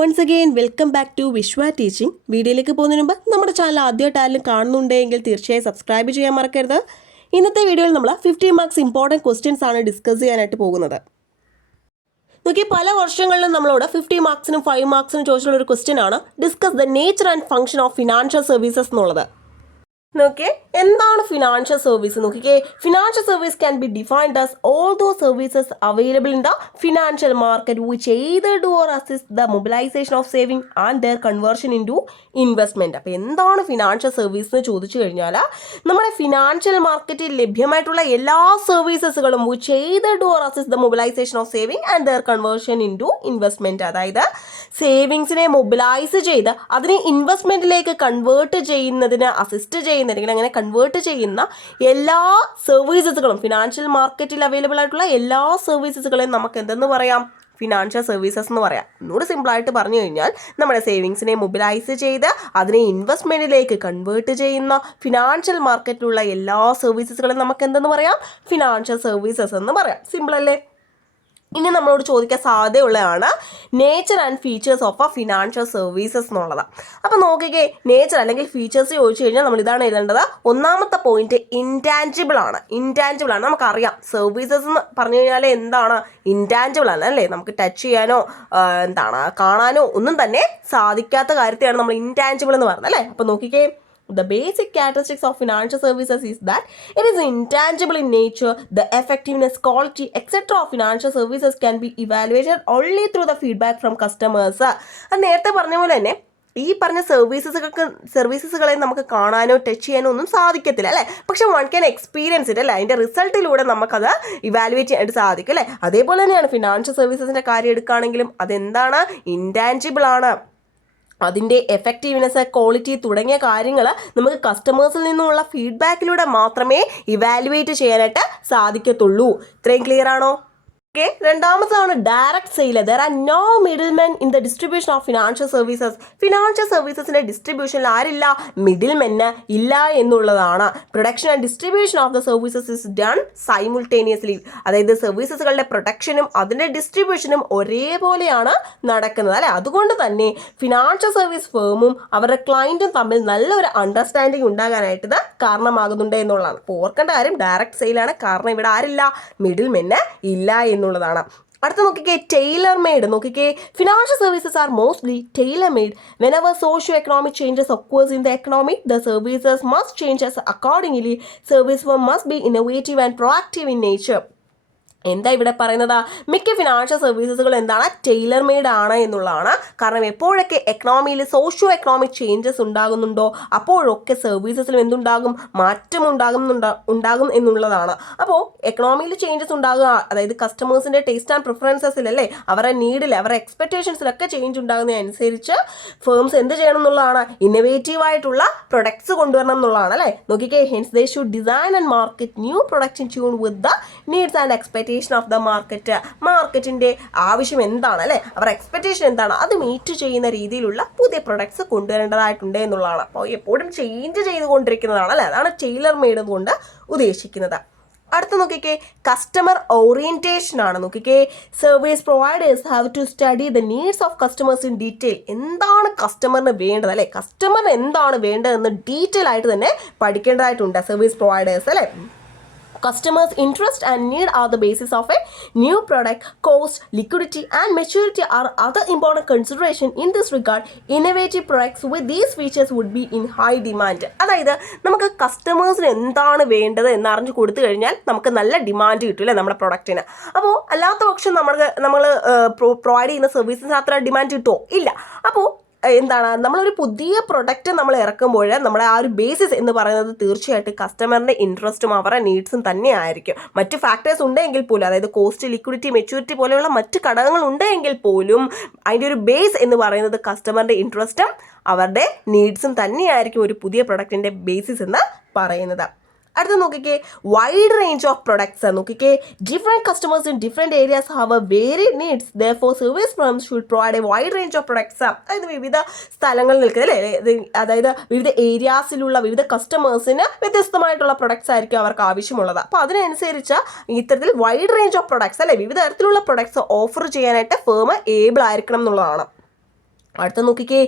Once again welcome back to Vishwa teaching. വീഡിയോയിലേക്ക് പോകുന്നതിന് മുമ്പ് നമ്മുടെ ചാനൽ ആദ്യമായിട്ടായാലും കാണുന്നുണ്ടെങ്കിൽ തീർച്ചയായും സബ്സ്ക്രൈബ് ചെയ്യാൻ മറക്കരുത്. ഇന്നത്തെ വീഡിയോയിൽ നമ്മൾ 50 മാർക്സ് ഇമ്പോർട്ടൻറ്റ് ക്വസ്റ്റ്യൻസ് ആണ് ഡിസ്കസ് ചെയ്യാനായിട്ട് പോകുന്നത്. നോക്കി, പല വർഷങ്ങളിലും നമ്മളോട് 50 മാർക്സിനും 5 മാർക്സിനും ചോദിച്ചുള്ള ഒരു ക്വസ്റ്റ്യൻ ആണ് discuss the nature and function of financial services എന്നുള്ളത്. നോക്കിയേ, എന്താണ് ഫിനാൻഷ്യൽ സർവീസ് നോക്കിക്കേ. Financial service can be defined as all those services available in the financial market which either do or assist the mobilisation of saving and their conversion into investment. അപ്പോൾ എന്താണ് financial service എന്ന് ചോദിച്ചു കഴിഞ്ഞാൽ നമ്മുടെ financial മാർക്കറ്റിൽ ലഭ്യമായിട്ടുള്ള എല്ലാ സർവീസസുകളും which either do or assist the mobilisation of saving and their conversion into investment. അതായത് സേവിങ്സിനെ മൊബിലൈസ് ചെയ്ത് അതിനെ ഇൻവെസ്റ്റ്മെൻറ്റിലേക്ക് കൺവേർട്ട് ചെയ്യുന്നതിന് അസിസ്റ്റ് അല്ലെങ്കിൽ അങ്ങനെ കൺവേർട്ട് ചെയ്യുന്ന എല്ലാ സർവീസസുകളും ഫിനാൻഷ്യൽ മാർക്കറ്റിൽ അവൈലബിൾ ആയിട്ടുള്ള എല്ലാ സർവീസസുകളെയും നമുക്ക് എന്തെന്ന് പറയാം? ഫിനാൻഷ്യൽ സർവീസസ് എന്ന് പറയാം. ഒന്നുകൂടി സിമ്പിളായിട്ട് പറഞ്ഞു കഴിഞ്ഞാൽ നമ്മുടെ സേവിങ്സിനെ മൊബിലൈസ് ചെയ്ത് അതിനെ ഇൻവെസ്റ്റ്മെൻറ്റിലേക്ക് കൺവേർട്ട് ചെയ്യുന്ന ഫിനാൻഷ്യൽ മാർക്കറ്റിലുള്ള എല്ലാ സർവീസസുകളെയും നമുക്ക് എന്തെന്ന് പറയാം? ഫിനാൻഷ്യൽ സർവീസസ് എന്ന് പറയാം. സിമ്പിൾ അല്ലേ? ഇനി നമ്മളോട് ചോദിക്കാൻ സാധ്യതയുള്ളതാണ് nature and features of a financial services എന്നുള്ളത്. അപ്പോൾ നോക്കിക്കേ, നേച്ചർ അല്ലെങ്കിൽ ഫീച്ചേഴ്സ് ചോദിച്ചു കഴിഞ്ഞാൽ നമ്മൾ ഇതാണ് എഴുതേണ്ടത്. ഒന്നാമത്തെ പോയിന്റ് ഇൻടാഞ്ചിബിൾ ആണ്. നമുക്കറിയാം സർവീസസ് എന്ന് പറഞ്ഞു കഴിഞ്ഞാൽ എന്താണ്? ഇൻടാഞ്ചിബിൾ ആണ് അല്ലേ? നമുക്ക് ടച്ച് ചെയ്യാനോ കാണാനോ ഒന്നും തന്നെ സാധിക്കാത്ത കാര്യത്തെയാണ് നമ്മൾ ഇൻടാഞ്ചിബിൾ എന്ന് പറയുന്നത് അല്ലേ? അപ്പോൾ നോക്കിക്കേ, the basic characteristics of financial services is that it is intangible in nature. The effectiveness, quality, etc. of financial services can be evaluated only through the feedback from customers. നേരത്തെ പറഞ്ഞ പോലെ തന്നെ ഈ പറഞ്ഞ സർവീസസുകളെ നമുക്ക് കാണാനോ ടച്ച് ചെയ്യാനോ ഒന്നും സാധിക്കത്തില്ല അല്ലേ? പക്ഷെ വൺ ക്യാൻ എക്സ്പീരിയൻസ് ഇറ്റ് അല്ലേ? അതിൻ്റെ റിസൾട്ടിലൂടെ നമുക്കത് ഇവാലുവേറ്റ് ചെയ്യാനായിട്ട് സാധിക്കും അല്ലേ? അതേപോലെ തന്നെയാണ് ഫിനാൻഷ്യൽ സർവീസസിൻ്റെ കാര്യം എടുക്കുകയാണെങ്കിലും അതെന്താണ്? ഇൻടാഞ്ചിബിൾ ആണ്. അതിൻ്റെ എഫക്റ്റീവ്നെസ്, ക്വാളിറ്റി തുടങ്ങിയ കാര്യങ്ങൾ നമുക്ക് കസ്റ്റമേഴ്സിൽ നിന്നുള്ള ഫീഡ്ബാക്കിലൂടെ മാത്രമേ ഇവാലുവേറ്റ് ചെയ്യാനായിട്ട് സാധിക്കത്തുള്ളൂ. ഇത്രയും ക്ലിയർ ആണോ? ഓക്കെ, രണ്ടാമതാണ് direct sale. There are no middle men in the distribution of financial services. Financial സർവീസസിൻ്റെ ഡിസ്ട്രിബ്യൂഷനിൽ ആരില്ല? മിഡിൽ മെന്ന് ഇല്ല എന്നുള്ളതാണ്. Production and distribution of the services is done simultaneously. അതായത് സർവീസസുകളുടെ പ്രൊഡക്ഷനും അതിൻ്റെ ഡിസ്ട്രിബ്യൂഷനും ഒരേപോലെയാണ് നടക്കുന്നത് അല്ലേ? അതുകൊണ്ട് തന്നെ ഫിനാൻഷ്യൽ സർവീസ് ഫേമും അവരുടെ ക്ലയൻറ്റും തമ്മിൽ നല്ലൊരു അണ്ടർസ്റ്റാൻഡിങ് ഉണ്ടാകാനായിട്ട് ഇത് കാരണമാകുന്നുണ്ട് എന്നുള്ളതാണ്. അപ്പോൾ ഓർക്കേണ്ട കാര്യം ഡയറക്റ്റ് സെയിലാണ്. കാരണം ഇവിടെ ആരില്ല? മിഡിൽ മെന്ന് ഇല്ല എന്നുള്ളതാണ്. അടുത്ത നോക്കിക്കേ, ടൈലർ മെയ്ഡ്. നോക്കിക്കേ, financial services are mostly Taylor made. Whenever socio economic changes occurs in the economy, the services must changes accordingly. Service firm must be innovative and proactive in nature. എന്താ ഇവിടെ പറയുന്നത്? മിക്ക ഫിനാൻഷ്യൽ സർവീസസുകൾ എന്താണ്? Taylor made ആണ് എന്നുള്ളതാണ്. കാരണം എപ്പോഴൊക്കെ എക്കണോമിയിൽ socio economic changes ഉണ്ടാകുന്നുണ്ടോ അപ്പോഴൊക്കെ സർവീസസിലും എന്തുണ്ടാകും? മാറ്റം ഉണ്ടാകും എന്നുള്ളതാണ്. അപ്പോൾ എക്കണോമിയിൽ ചേഞ്ചസ് ഉണ്ടാകുക, അതായത് കസ്റ്റമേഴ്സിൻ്റെ ടേസ്റ്റ് ആൻഡ് പ്രിഫറൻസസിലല്ലേ, അവരുടെ നീഡിൽ, അവരുടെ എക്സ്പെക്റ്റേഷൻസിലൊക്കെ ചേഞ്ച് ഉണ്ടാകുന്നതനുസരിച്ച് ഫേംസ് എന്ത് ചെയ്യണം എന്നുള്ളതാണ്? ഇന്നോവേറ്റീവ് ആയിട്ടുള്ള പ്രൊഡക്ട്സ് കൊണ്ടുവരണം എന്നുള്ളതാണ് അല്ലേ? നോക്കിക്കേ, hence they should design and market new products in tune with the needs and expectation of the market. മാർക്കറ്റിന്റെ ആവശ്യം എന്താണ് അല്ലെ, അവരുടെ എക്സ്പെക്ടേഷൻ എന്താണ്, അത് മീറ്റ് ചെയ്യുന്ന രീതിയിലുള്ള പുതിയ പ്രൊഡക്ട്സ് കൊണ്ടുവരേണ്ടതായിട്ടുണ്ട് എന്നുള്ളതാണ്. അപ്പോൾ എപ്പോഴും ചേഞ്ച് ചെയ്തുകൊണ്ടിരിക്കുന്നതാണ് അല്ലെ, അതാണ് ടൈലർ മെയ്ഡ് കൊണ്ട് ഉദ്ദേശിക്കുന്നത്. അടുത്ത നോക്കിക്കേ, കസ്റ്റമർ ഓറിയന്റേഷൻ ആണ്. നോക്കിക്കേ, service providers have to study the needs of customers in detail. എന്താണ് കസ്റ്റമറിന് വേണ്ടത് അല്ലെ, കസ്റ്റമറിന് എന്താണ് വേണ്ടതെന്ന് ഡീറ്റെയിൽ ആയിട്ട് തന്നെ പഠിക്കേണ്ടതായിട്ടുണ്ട് സർവീസ് പ്രൊവൈഡേഴ്സ് അല്ലെ. Customers' interest and need are the basis of a new product. Cost, liquidity and maturity are other important consideration. In this regard, innovative products with these features would be in high demand. അതായത് നമുക്ക് കസ്റ്റമേഴ്സിന് എന്താണ് വേണ്ടത് എന്നറിഞ്ഞു കൊടുത്തു കഴിഞ്ഞാൽ നമുക്ക് നല്ല demand കിട്ടും അല്ലേ നമ്മുടെ പ്രൊഡക്റ്റിന്. അപ്പോൾ അല്ലാത്ത പക്ഷം നമ്മൾ പ്രൊവൈഡ് ചെയ്യുന്ന സർവീസിന് അത്ര ഡിമാൻഡ് കിട്ടുമോ? ഇല്ല. അപ്പോൾ എന്താണ്, നമ്മളൊരു പുതിയ പ്രൊഡക്റ്റ് നമ്മൾ ഇറക്കുമ്പോൾ നമ്മുടെ ആ ഒരു ബേസിസ് എന്ന് പറയുന്നത് തീർച്ചയായിട്ടും കസ്റ്റമറിൻ്റെ ഇൻട്രസ്റ്റും അവരുടെ നീഡ്സും തന്നെ ആയിരിക്കും. മറ്റ് ഫാക്ടേഴ്സ് ഉണ്ടെങ്കിൽ പോലും, അതായത് കോസ്റ്റ്, ലിക്വിഡിറ്റി, മെച്യൂരിറ്റി പോലെയുള്ള മറ്റ് ഘടകങ്ങൾ ഉണ്ടെങ്കിൽ പോലും അതിൻ്റെ ഒരു ബേസ് എന്ന് പറയുന്നത് കസ്റ്റമറിൻ്റെ ഇൻട്രസ്റ്റും അവരുടെ നീഡ്സും തന്നെയായിരിക്കും ഒരു പുതിയ പ്രൊഡക്റ്റിൻ്റെ ബേസിസ് എന്ന് പറയുന്നത്. അടുത്ത നോക്കിക്കേ, വൈഡ് റേഞ്ച് ഓഫ് പ്രൊഡക്ട്സ്. നോക്കിക്കേ, different customers in different areas have A varied needs. Therefore service firms should provide A wide range of products. അതായത് വിവിധ സ്ഥലങ്ങളിൽ നിൽക്കുന്നത് അല്ലേ, അതായത് വിവിധ ഏരിയാസിലുള്ള വിവിധ കസ്റ്റമേഴ്സിന് വ്യത്യസ്തമായിട്ടുള്ള പ്രൊഡക്ട്സ് ആയിരിക്കും അവർക്ക് ആവശ്യമുള്ളത്. അപ്പോൾ അതിനനുസരിച്ച് ഇത്തരത്തിൽ വൈഡ് റേഞ്ച് ഓഫ് പ്രൊഡക്ട്സ് അല്ലേ, വിവിധ തരത്തിലുള്ള പ്രൊഡക്ട്സ് ഓഫർ ചെയ്യാനായിട്ട് ഫേം ഏബിൾ ആയിരിക്കണം എന്നുള്ളതാണ്. അടുത്ത നോക്കിക്കേ,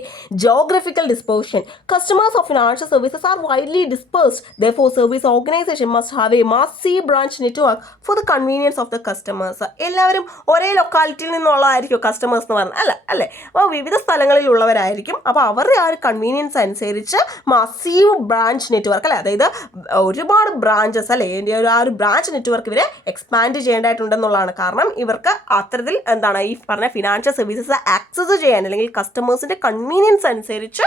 geographical dispersion. Customers of financial services are widely dispersed. Therefore service organisation must have A massive branch network for the convenience of the customers. എല്ലാവരും ഒരേ ലൊക്കാലിറ്റിയിൽ നിന്നുള്ളതായിരിക്കും കസ്റ്റമേഴ്സ് എന്ന് പറഞ്ഞാൽ അല്ലേ. അപ്പോൾ വിവിധ സ്ഥലങ്ങളിലുള്ളവരായിരിക്കും. അപ്പോൾ അവരുടെ ആ ഒരു കൺവീനിയൻസ് അനുസരിച്ച് മാസീവ് ബ്രാഞ്ച് നെറ്റ്വർക്ക് അല്ലേ, അതായത് ഒരുപാട് ബ്രാഞ്ചസ് അല്ലേ, ആ ഒരു ബ്രാഞ്ച് നെറ്റ്വർക്ക് ഇവരെ എക്സ്പാൻഡ് ചെയ്യേണ്ടതായിട്ടുണ്ടെന്നുള്ളതാണ്. കാരണം ഇവർക്ക് അത്തരത്തിൽ ഈ പറഞ്ഞ ഫിനാൻഷ്യൽ സർവീസസ് ആക്സസ് ചെയ്യാൻ അല്ലെങ്കിൽ കസ്റ്റമേഴ്സിൻ്റെ കൺവീനിയൻസ് അനുസരിച്ച്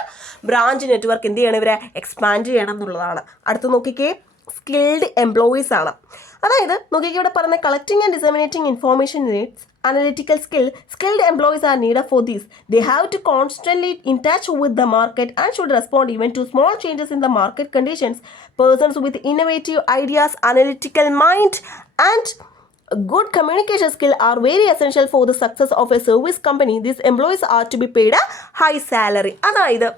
ബ്രാഞ്ച് നെറ്റ്വർക്ക് എന്ത് ചെയ്യണം, ഇവരെ എക്സ്പാൻഡ് ചെയ്യണം എന്നുള്ളതാണ്. അടുത്ത് നോക്കിക്കേ, സ്കിൽഡ് എംപ്ലോയീസ് ആണ്. അതായത് നോക്കിക്കേ, ഇവിടെ പറയുന്ന collecting and disseminating information needs analytical skilled employees are needed for this. They have to constantly in touch with the market and should respond even to small changes in the market conditions. Persons with innovative ideas, analytical mind and good communication skill are very essential for the success of a service company. These employees are to be paid a high salary. അതായത്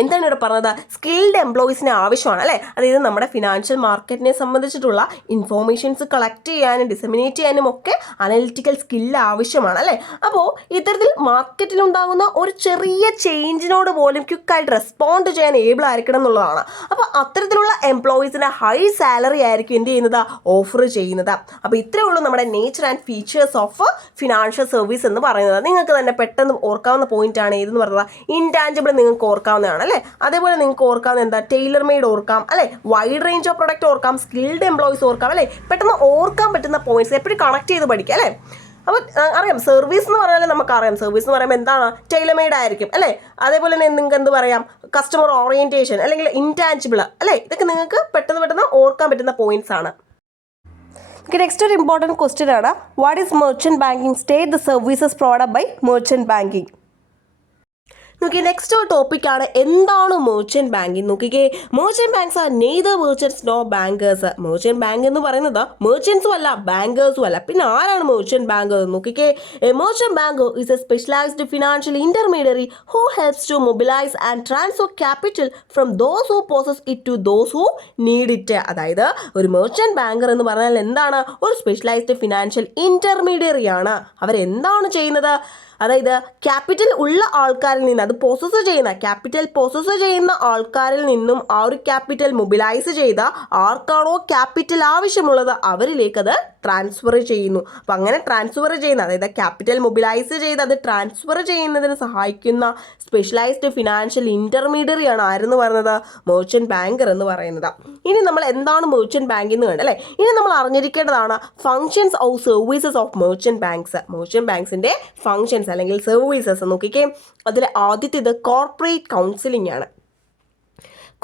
എന്താണ് ഇവിടെ പറഞ്ഞത്, skilled എംപ്ലോയീസിന് ആവശ്യമാണ് അല്ലേ. അതായത് നമ്മുടെ financial മാർക്കറ്റിനെ സംബന്ധിച്ചിട്ടുള്ള ഇൻഫോർമേഷൻസ് കളക്ട് ചെയ്യാനും ഡിസമിനേറ്റ് ചെയ്യാനും ഒക്കെ അനലിറ്റിക്കൽ സ്കില്ല് ആവശ്യമാണ് അല്ലേ. അപ്പോൾ ഇത്തരത്തിൽ മാർക്കറ്റിലുണ്ടാകുന്ന ഒരു ചെറിയ ചേഞ്ചിനോട് പോലും ക്വിക്കായിട്ട് റെസ്പോണ്ട് ചെയ്യാൻ ഏബിൾ ആയിരിക്കണം എന്നുള്ളതാണ്. അപ്പോൾ അത്തരത്തിലുള്ള എംപ്ലോയീസിന് ഹൈ സാലറി ആയിരിക്കും എന്ത് ചെയ്യുന്നത്, ഓഫർ ചെയ്യുന്നത്. അപ്പോൾ ഇത്രയേ ഉള്ളൂ നമ്മുടെ nature and features of financial service എന്ന് പറയുന്നത്. നിങ്ങൾക്ക് തന്നെ പെട്ടെന്ന് ഓർക്കാവുന്ന പോയിന്റാണ് ഏതെന്ന് പറയുന്നത്, ഇൻടാഞ്ചിബിൾ നിങ്ങൾക്ക് ഓർക്കാവുന്നതാണ് അല്ലേ. അതേപോലെ നിങ്ങൾക്ക് ഓർക്കാവുന്ന എന്താ, ടൈലർ മെയ്ഡ് ഓർക്കാം അല്ലേ, വൈഡ് റേഞ്ച് ഓഫ് പ്രൊഡക്റ്റ് ഓർക്കാം, സ്കിൽഡ് എംപ്ലോയീസ് ഓർക്കാം അല്ലേ. പെട്ടെന്ന് ഓർക്കാൻ പറ്റുന്ന പോയിന്റ്സ് എപ്പോഴും കണക്ട് ചെയ്ത് പഠിക്കുക അല്ലേ. അപ്പോൾ അറിയാം, സർവീസ് എന്ന് പറഞ്ഞാൽ നമുക്കറിയാം, സർവീസ് എന്ന് പറയുമ്പോൾ എന്താണ്, ടൈലർ മെയ്ഡ് ആയിരിക്കും അല്ലേ. അതേപോലെ തന്നെ നിങ്ങൾക്ക് എന്ത് പറയാം, കസ്റ്റമർ ഓറിയൻറ്റേഷൻ അല്ലെങ്കിൽ ഇൻടാഞ്ചിബിൾ അല്ലേ. ഇതൊക്കെ നിങ്ങൾക്ക് പെട്ടെന്ന് ഓർക്കാൻ പറ്റുന്ന പോയിന്റ്സ് ആണ്. നെക്സ്റ്റ് ഒരു ഇമ്പോർട്ടൻറ്റ് ക്വസ്റ്റ്യൻ ആണ്, what is merchant banking, state the services provided by merchant banking. നോക്കിയേ, നെക്സ്റ്റ് ഒരു ടോപ്പിക്കാണ് എന്താണ് മെർച്ചന്റ് ബാങ്കിങ്. നോക്കിക്കേ, merchant banks are neither merchants no bankers. Merchant bank എന്ന് പറയുന്നത് മെർച്ചന്റ്സും അല്ല ബാങ്കേഴ്സും അല്ല. പിന്നെ ആരാണ് മെർച്ചന്റ് ബാങ്കർ? നോക്കിക്കേ, a merchant banker is a specialised financial intermediary who helps to mobilise and transfer capital from those who possess it to those who need it. അതായത് ഒരു മെർച്ചന്റ് ബാങ്കർ എന്ന് പറഞ്ഞാൽ എന്താണ്, ഒരു സ്പെഷ്യലൈസ്ഡ് ഫിനാൻഷ്യൽ ഇന്റർമീഡിയറി ആണ്. അവരെന്താണ് ചെയ്യുന്നത്, അതായത് ക്യാപിറ്റൽ ഉള്ള ആൾക്കാരിൽ നിന്ന്, അത് ക്യാപിറ്റൽ പോസസ് ചെയ്യുന്ന ആൾക്കാരിൽ നിന്നും ആ ഒരു ക്യാപിറ്റൽ മൊബിലൈസ് ചെയ്ത ആർക്കാണോ ക്യാപിറ്റൽ ആവശ്യമുള്ളത് അവരിലേക്ക് അത് ട്രാൻസ്ഫർ ചെയ്യുന്നു. അപ്പം അങ്ങനെ ട്രാൻസ്ഫർ ചെയ്യുന്ന, അതായത് ക്യാപിറ്റൽ മൊബിലൈസ് ചെയ്ത് അത് ട്രാൻസ്ഫർ ചെയ്യുന്നതിന് സഹായിക്കുന്ന സ്പെഷ്യലൈസ്ഡ് ഫിനാൻഷ്യൽ ഇന്റർമീഡിയറി ആണ് ആരെന്ന് പറയുന്നത്, മെർച്ചന്റ് ബാങ്കർ എന്ന് പറയുന്നത്. ഇനി നമ്മൾ എന്താണ് മെർച്ചന്റ് ബാങ്ക് എന്ന് കണ്ടല്ലേ. ഇനി നമ്മൾ അറിഞ്ഞിരിക്കേണ്ടതാണ് functions of services of merchant banks. Merchant ബാങ്ക്സിന്റെ ഫങ്ഷൻസ് അല്ലെങ്കിൽ സർവീസസ് നോക്കിക്കേ, അതിൽ ആദ്യത്തേത് കോർപ്പറേറ്റ് കൗൺസിലിംഗ് ആണ്.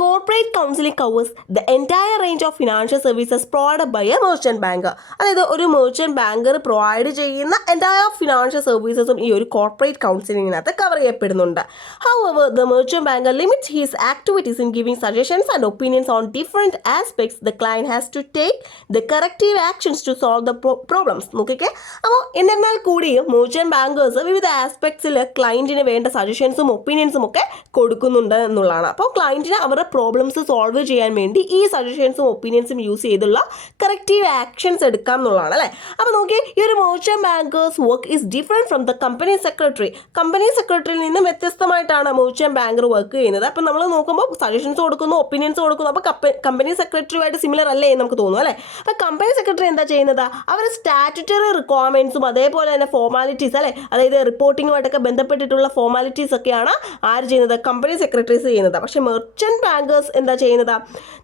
Corporate counseling covers the entire range of financial services provided by a merchant banker. അതായത് ഒരു മെർച്ചന്റ് ബാങ്കർ പ്രൊവൈഡ് ചെയ്യുന്ന entire financial servicesഉം ഈ ഒരു കോർപ്പറേറ്റ് കൗൺസിലിങ്ങിനകത്ത് കവർ ചെയ്യപ്പെടുന്നുണ്ട്. However, the merchant banker limits his activities in giving suggestions and opinions on different aspects. The client has to take the corrective actions to solve the problems. നോക്കിക്കേ, അപ്പോൾ എന്നിരുന്നാൽ കൂടിയും merchant bankers വിവിധ ആസ്പെക്ട്സിൽ ക്ലയൻറ്റിന് വേണ്ട സജഷൻസും ഒപ്പീനിയൻസും ഒക്കെ കൊടുക്കുന്നുണ്ട് എന്നുള്ളതാണ്. അപ്പോൾ ക്ലയൻറ്റിന് അവരുടെ പ്രോബ്ലംസ് സോൾവ് ചെയ്യാൻ വേണ്ടി ഈ സജഷൻസും ഒപ്പീനിയൻസും യൂസ് ചെയ്തുള്ള കറക്റ്റീവ് ആക്ഷൻസ് എടുക്കാം എന്നുള്ളതാണ് അല്ലേ. അപ്പോൾ നോക്കിയേ, ഈ ഒരു merchant bankers work is different from the company secretary. Company സെക്രട്ടറിയിൽ നിന്നും വ്യത്യസ്തമായിട്ടാണ് മെർച്ചന്റ് ബാങ്കർ വർക്ക് ചെയ്യുന്നത്. അപ്പോൾ നമ്മൾ നോക്കുമ്പോൾ സജഷൻസ് കൊടുക്കുന്നു, ഒപ്പീനിയൻസ് കൊടുക്കുന്നു. അപ്പോൾ കമ്പനി സെക്രട്ടറിയുമായിട്ട് സിമിലർ അല്ലേ എന്ന് നമുക്ക് തോന്നും അല്ലേ. അപ്പോൾ കമ്പനി സെക്രട്ടറി എന്താ ചെയ്യുന്നത്, അവർ സ്റ്റാറ്റ്യൂട്ടറി റിക്വയർമെൻറ്റ്സും അതേപോലെ തന്നെ ഫോർമാലിറ്റീസ് അല്ലേ, അതായത് റിപ്പോർട്ടിങ്ങുമായിട്ടൊക്കെ ബന്ധപ്പെട്ടിട്ടുള്ള ഫോർമാലിറ്റീസ് ഒക്കെയാണ് ആര് ചെയ്യുന്നത്, കമ്പനി സെക്രട്ടറീസ് ചെയ്യുന്നത്. പക്ഷേ മെർച്ചന്റ് ബാങ്കേഴ്സ് എന്താ ചെയ്യുന്നത്,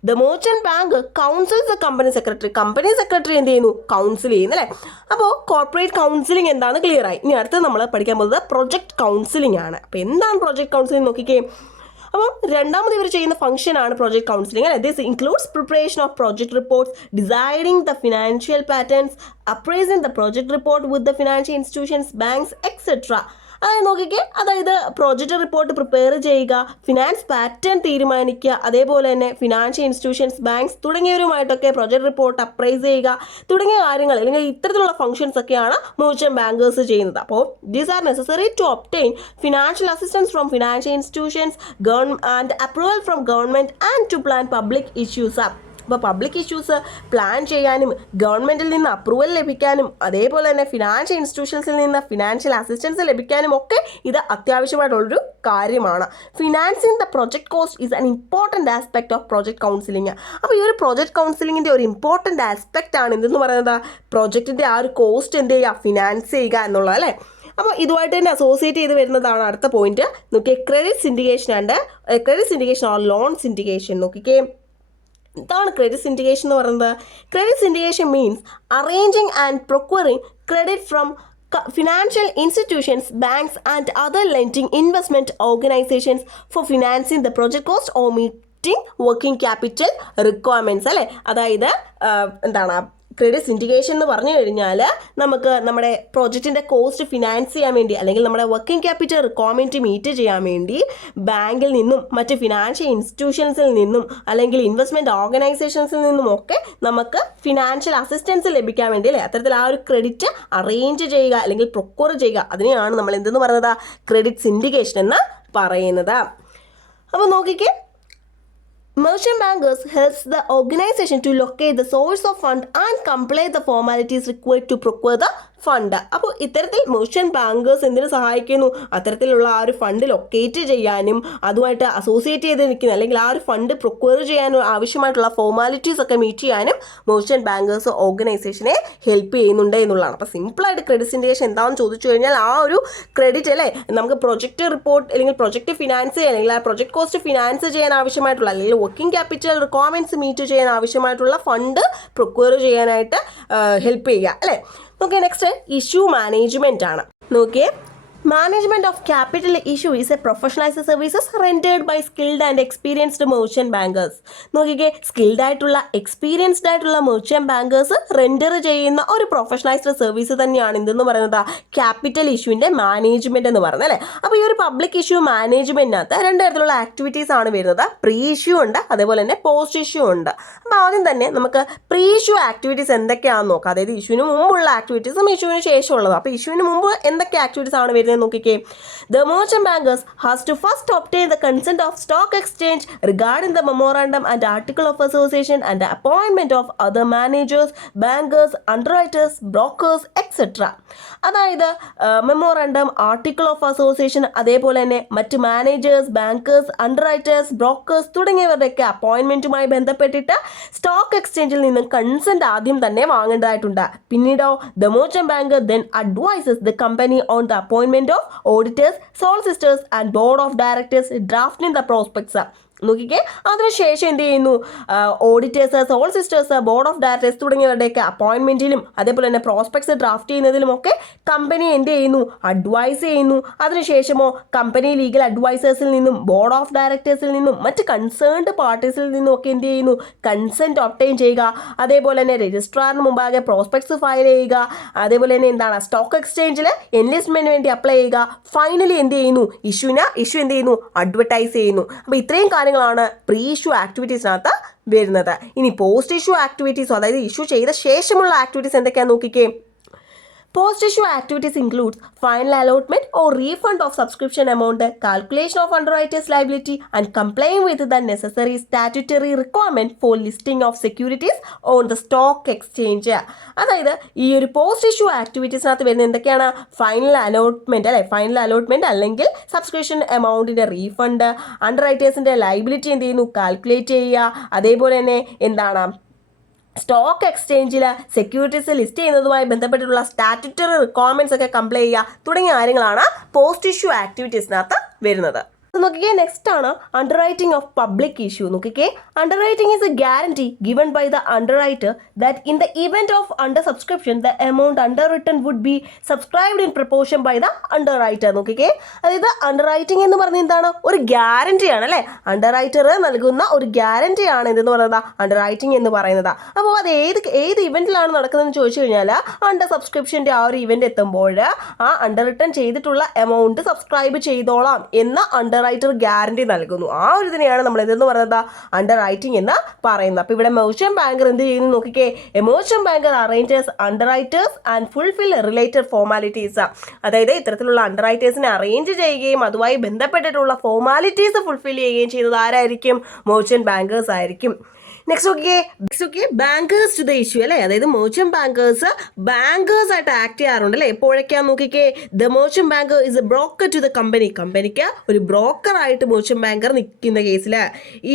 the merchant bank councils the company secretary. Company secretary എന്ത് ചെയ്യുന്നു, കൗൺസിൽ ചെയ്യുന്നു അല്ലേ. അപ്പോൾ കോർപ്പറേറ്റ് കൗൺസിലിംഗ് എന്താണ് ക്ലിയർ ആയി. ഇനി അടുത്ത് നമ്മൾ പഠിക്കാൻ പോകുന്നത് പ്രൊജക്ട് കൗൺസിലിംഗ് ആണ്. അപ്പോൾ എന്താണ് പ്രൊജക്ട് കൗൺസിലിംഗ് നോക്കിക്കേ. അപ്പം രണ്ടാമത് ഇവർ ചെയ്യുന്ന ഫംഗ്ഷനാണ് പ്രൊജക്ട് കൗൺസിലിംഗ് അല്ലേ. This includes preparation of project reports, deciding the financial patterns, appraising the project report with the financial institutions, banks etcetera. അതായത് നോക്കിക്കേ, അതായത് പ്രോജക്റ്റ് റിപ്പോർട്ട് പ്രിപ്പയർ ചെയ്യുക, ഫിനാൻസ് പാറ്റേൺ തീരുമാനിക്കുക, അതേപോലെ തന്നെ ഫിനാൻഷ്യൽ ഇൻസ്റ്റിറ്റ്യൂഷൻസ്, ബാങ്ക്സ് തുടങ്ങിയവരുമായിട്ടൊക്കെ പ്രൊജക്റ്റ് റിപ്പോർട്ട് അപ്രൈസ് ചെയ്യുക തുടങ്ങിയ കാര്യങ്ങൾ അല്ലെങ്കിൽ ഇത്തരത്തിലുള്ള ഫംഗ്ഷൻസ് ഒക്കെയാണ് മെർച്ചന്റ് ബാങ്കേഴ്സ് ചെയ്യുന്നത്. അപ്പോൾ these are necessary to obtain financial assistance from financial institutions and approval from government and to plan public issues. അപ്പോൾ പബ്ലിക് ഇഷ്യൂസ് പ്ലാൻ ചെയ്യാനും ഗവൺമെൻറ്റിൽ നിന്ന് അപ്രൂവൽ ലഭിക്കാനും അതേപോലെ തന്നെ ഫിനാൻഷ്യൽ ഇൻസ്റ്റിറ്റ്യൂഷൻസിൽ നിന്ന് ഫിനാൻഷ്യൽ അസിസ്റ്റൻസ് ലഭിക്കാനും ഒക്കെ ഇത് അത്യാവശ്യമായിട്ടുള്ളൊരു കാര്യമാണ്. Financing the project cost is an important aspect of project counselling. അപ്പോൾ ഈ ഒരു പ്രൊജക്ട് കൗൺസിലിങ്ങിൻ്റെ ഒരു ഇമ്പോർട്ടൻറ്റ് ആസ്പെക്റ്റ് ആണ് എന്തെന്ന് പറയുന്നത്, പ്രൊജക്റ്റിൻ്റെ ആ ഒരു കോസ്റ്റ് എന്ത് ചെയ്യുക, ഫിനാൻസ് ചെയ്യുക എന്നുള്ളത് അല്ലേ. അപ്പോൾ ഇതുമായിട്ട് തന്നെ അസോസിയേറ്റ് ചെയ്ത് വരുന്നതാണ് അടുത്ത പോയിന്റ്. നോക്കിയേ, credit syndication or loan syndication. നോക്കിക്കേ, ഇതാണ് ക്രെഡിറ്റ് സിൻഡിക്കേഷൻ എന്ന് പറയുന്നത്. Credit syndication means arranging and procuring credit from financial institutions, banks and other lending investment organizations for financing the project cost or meeting working capital requirements അല്ലേ. അതായത് എന്താണ് credit syndication എന്ന് പറഞ്ഞു കഴിഞ്ഞാൽ നമുക്ക് നമ്മുടെ പ്രോജക്റ്റിൻ്റെ കോസ്റ്റ് ഫിനാൻസ് ചെയ്യാൻ വേണ്ടി അല്ലെങ്കിൽ നമ്മുടെ വർക്കിംഗ് ക്യാപിറ്റൽ റിക്വയർമെൻറ്റ് മീറ്റ് ചെയ്യാൻ വേണ്ടി ബാങ്കിൽ നിന്നും മറ്റ് ഫിനാൻഷ്യൽ ഇൻസ്റ്റിറ്റ്യൂഷൻസിൽ നിന്നും അല്ലെങ്കിൽ ഇൻവെസ്റ്റ്മെൻറ്റ് ഓർഗനൈസേഷൻസിൽ നിന്നും ഒക്കെ നമുക്ക് ഫിനാൻഷ്യൽ അസിസ്റ്റൻസ് ലഭിക്കാൻ വേണ്ടി അല്ലേ അത്തരത്തിൽ ആ ഒരു ക്രെഡിറ്റ് അറേഞ്ച് ചെയ്യുക അല്ലെങ്കിൽ പ്രൊക്യൂർ ചെയ്യുക, അതിനെയാണ് നമ്മൾ എന്തെന്ന് പറയുന്നത്, ക്രെഡിറ്റ് സിൻഡിക്കേഷൻ എന്ന് പറയുന്നത്. അപ്പോൾ നോക്കിക്കേ, merchant bankers helps the organization to locate the source of fund and complete the formalities required to procure the fund. അപ്പോൾ ഇത്തരത്തിൽ മെർച്ചൻ്റ് ബാങ്കേഴ്സ് എന്തിനു സഹായിക്കുന്നു, അത്തരത്തിലുള്ള ആ ഒരു ഫണ്ട് ലൊക്കേറ്റ് ചെയ്യാനും അതുമായിട്ട് അസോസിയേറ്റ് ചെയ്ത് നിൽക്കുന്ന അല്ലെങ്കിൽ ആ ഒരു ഫണ്ട് പ്രൊക്യൂർ ചെയ്യാനും ആവശ്യമായിട്ടുള്ള ഫോർമാലിറ്റീസ് ഒക്കെ മീറ്റ് ചെയ്യാനും മെർച്ചൻ്റ് ബാങ്കേഴ്സ് ഓർഗനൈസേഷനെ ഹെൽപ്പ് ചെയ്യുന്നുണ്ട് എന്നുള്ളതാണ്. അപ്പോൾ സിമ്പിളായിട്ട് ക്രെഡിറ്റ് സിൻഡിക്കേഷൻ എന്താണെന്ന് ചോദിച്ചു കഴിഞ്ഞാൽ ആ ഒരു ക്രെഡിറ്റ് അല്ലേ നമുക്ക് പ്രൊജക്റ്റ് റിപ്പോർട്ട് അല്ലെങ്കിൽ പ്രൊജക്റ്റ് ഫിനാൻസ് അല്ലെങ്കിൽ ആ പ്രൊജക്ട് കോസ്റ്റ് ഫിനാൻസ് ചെയ്യാൻ ആവശ്യമായിട്ടുള്ള അല്ലെങ്കിൽ വർക്കിംഗ് ക്യാപിറ്റൽ റിക്വയർമെൻറ്റ്സ് മീറ്റ് ചെയ്യാൻ ആവശ്യമായിട്ടുള്ള ഫണ്ട് പ്രൊക്യൂർ ചെയ്യാനായിട്ട് ഹെൽപ്പ് ചെയ്യുക അല്ലേ. നോക്കിയേ, നെക്സ്റ്റ് ഇഷ്യൂ മാനേജ്മെൻറ്റ് ആണ്. നോക്കിയേ, management of capital issue is a professionalised services rendered by skilled and experienced merchant bankers. നോക്കിക്കേ, സ്കിൽഡ് ആയിട്ടുള്ള എക്സ്പീരിയൻസ്ഡ് ആയിട്ടുള്ള മെർച്ചന്റ് ബാങ്കേഴ്സ് റെൻഡർ ചെയ്യുന്ന ഒരു പ്രൊഫഷണലൈസ്ഡ് സർവീസ് തന്നെയാണ് എന്തെന്ന് പറയുന്നത്, ക്യാപിറ്റൽ ഇഷ്യൂവിൻ്റെ മാനേജ്മെന്റ് എന്ന് പറയുന്നത് അല്ലേ. അപ്പോൾ ഈ ഒരു പബ്ലിക് ഇഷ്യൂ മാനേജ്മെന്റിനകത്ത് രണ്ട് തരത്തിലുള്ള ആക്ടിവിറ്റീസ് ആണ് വരുന്നത്. പ്രീ ഇഷ്യൂ ഉണ്ട്, അതേപോലെ തന്നെ പോസ്റ്റ് ഇഷ്യൂ ഉണ്ട്. അപ്പോൾ ആദ്യം തന്നെ നമുക്ക് പ്രീ ഇഷ്യൂ ആക്ടിവിറ്റീസ് എന്തൊക്കെയാണെന്ന് നോക്കാം. അതായത് ഇഷ്യൂവിന് മുമ്പുള്ള ആക്ടിവിറ്റീസും ഇഷ്യൂവിന് ശേഷമുള്ളത്. അപ്പോൾ ഇഷ്യൂവിന് മുമ്പ് എന്തൊക്കെ ആക്ടിവിറ്റീസ് ആണ് വരുന്നത് നോക്കിക്കേ. The merchant bankers has to first obtain the consent of stock exchange regarding the memorandum and article of association and the appointment of other managers, bankers, underwriters, brokers, etc. അതായത് മെമ്മോറാണ്ടം, ആർട്ടിക്കിൾ ഓഫ് അസോസിയേഷൻ, അതേപോലെ തന്നെ മറ്റ് managers, bankers, underwriters, brokers തുടങ്ങിയവരുടെയൊക്കെ അപ്പോയിൻമെൻറ്റുമായി ബന്ധപ്പെട്ടിട്ട് stock എക്സ്ചേഞ്ചിൽ നിന്നും consent ആദ്യം തന്നെ വാങ്ങേണ്ടതായിട്ടുണ്ട്. പിന്നീടോ the merchant banker then advises the company on the appointment of auditors, solicitors and board of directors drafting the prospectus. നോക്കിക്കേ, അതിനുശേഷം എന്ത് ചെയ്യുന്നു, auditors, solicitors, board of directors തുടങ്ങിയവരുടെയൊക്കെ അപ്പോയിൻമെൻറ്റിലും അതേപോലെ തന്നെ പ്രോസ്പെക്ട്സ് ഡ്രാഫ്റ്റ് ചെയ്യുന്നതിലുമൊക്കെ കമ്പനി എന്ത് ചെയ്യുന്നു, അഡ്വൈസ് ചെയ്യുന്നു. അതിനുശേഷമോ കമ്പനി ലീഗൽ അഡ്വൈസേഴ്സിൽ നിന്നും ബോർഡ് ഓഫ് ഡയറക്ടേഴ്സിൽ നിന്നും മറ്റ് കൺസേൺഡ് പാർട്ടീസിൽ നിന്നും ഒക്കെ എന്ത് ചെയ്യുന്നു, കൺസെൻറ്റ് ഒബ്റ്റെയിൻ ചെയ്യുക. അതേപോലെ തന്നെ രജിസ്ട്രാറിന് മുമ്പാകെ പ്രോസ്പെക്ട്സ് ഫയൽ ചെയ്യുക. അതേപോലെ തന്നെ എന്താണ്, സ്റ്റോക്ക് എക്സ്ചേഞ്ചിൽ എൻലിസ്റ്റ്മെൻറ്റിന് വേണ്ടി അപ്ലൈ ചെയ്യുക. ഫൈനലി എന്ത് ചെയ്യുന്നു, ഇഷ്യൂ എന്ത് ചെയ്യുന്നു, അഡ്വർടൈസ് ചെയ്യുന്നു. അപ്പോൾ ഇത്രയും കാര്യങ്ങളാണ് പ്രീ ഇഷ്യൂ ആക്ടിവിറ്റീസിനകത്ത് വരുന്നത്. ഇനി പോസ്റ്റ് ഇഷ്യൂ ആക്ടിവിറ്റീസോ അതായത് ഇഷ്യൂ ചെയ്ത ശേഷമുള്ള ആക്ടിവിറ്റീസ് എന്തൊക്കെയാണെന്ന് നോക്കിക്കേ. Post-issue activities includes final allotment or refund of subscription amount, calculation of underwriter's liability, and complying with the necessary statutory requirement for listing of securities on the stock exchange. അതായത് ഈ ഒരു post issue ആക്ടിവിറ്റീസിനകത്ത് വരുന്ന എന്തൊക്കെയാണ്, final allotment അല്ലെങ്കിൽ subscription എമൗണ്ടിൻ്റെ refund, അണ്ടർറൈറ്റേഴ്സിൻ്റെ liability എന്ത് ചെയ്യുന്നു, calculate ചെയ്യുക. അതേപോലെ തന്നെ എന്താണ്, സ്റ്റോക്ക് എക്സ്ചേഞ്ചിൽ സെക്യൂരിറ്റീസ് ലിസ്റ്റ് ചെയ്യുന്നതുമായി ബന്ധപ്പെട്ടിട്ടുള്ള സ്റ്റാറ്റ്യൂട്ടറി റിക്വയർമെൻറ്റ്സ് ഒക്കെ കംപ്ലൈ ചെയ്യുക തുടങ്ങിയ കാര്യങ്ങളാണ് പോസ്റ്റ് ഇഷ്യൂ ആക്ടിവിറ്റീസിനകത്ത് വരുന്നത്. നോക്കിക്കേ, നെക്സ്റ്റ് ആണ് അണ്ടർറൈറ്റിംഗ് ഓഫ് പബ്ലിക് ഇഷ്യൂ. നോക്കിക്കേ, underwriting is a guarantee given by the underwriter that in the event of under subscription the amount under written would be subscribed in proportion by the underwriter. നോക്കിക്കേ, അതായത് അണ്ടർറൈറ്റിംഗ് എന്ന് പറഞ്ഞാൽ എന്താണ്, ഒരു ഗ്യാരണ്ടിയാണ് അല്ലേ. അണ്ടർറൈറ്റർ നൽകുന്ന ഒരു ഗ്യാരണ്ടിയാണ് എന്തെന്ന് പറയുന്നത്, അണ്ടർറൈറ്റിംഗ് എന്ന് പറയുന്നത്. അപ്പോൾ അത് ഏത് ഇവന്റിലാണ് നടക്കുന്നതെന്ന് ചോദിച്ചു കഴിഞ്ഞാൽ അണ്ടർ സബ്സ്ക്രിപ്ഷൻ്റെ ആ ഒരു ഇവന്റ് എത്തുമ്പോൾ ആ അണ്ടർ റിട്ടൺ ചെയ്തിട്ടുള്ള എമൗണ്ട് സബ്സ്ക്രൈബ് ചെയ്തോളാം എന്ന അണ്ടർറൈറ്റർ ഗ്യാരണ്ടി നൽകുന്നു. ആ ഒരു ഇതിനെയാണ് നമ്മൾ എന്തെന്ന് പറയുന്നത്, അണ്ടർ റൈറ്റിംഗ് എന്ന് പറയുന്നത്. അപ്പോൾ ഇവിടെ മെർച്ചന്റ് ബാങ്കർ എന്ത് ചെയ്യുന്നു നോക്കിക്കേ, merchant banker arrangers underwriters and fulfil related formalities. അതായത് ഇത്തരത്തിലുള്ള അണ്ടർറൈറ്റേഴ്സിനെ അറേഞ്ച് ചെയ്യുകയും അതുമായി ബന്ധപ്പെട്ടിട്ടുള്ള ഫോർമാലിറ്റീസ് ഫുൾഫിൽ ചെയ്യുകയും ചെയ്യുന്നത് ആരായിരിക്കും, മെർച്ചന്റ് ബാങ്കേഴ്സ് ആയിരിക്കും. Next bankers to the issue അല്ലേ, അതായത് മെർച്ചന്റ് ബാങ്കേഴ്സ് ആയിട്ട് ആക്ട് ചെയ്യാറുണ്ട് അല്ലേ. എപ്പോഴൊക്കെയാന്ന് നോക്കിക്കേ, the merchant banker is a broker to the കമ്പനിക്ക് ഒരു ബ്രോക്കർ ആയിട്ട് മെർച്ചന്റ് ബാങ്കർ നിൽക്കുന്ന കേസിൽ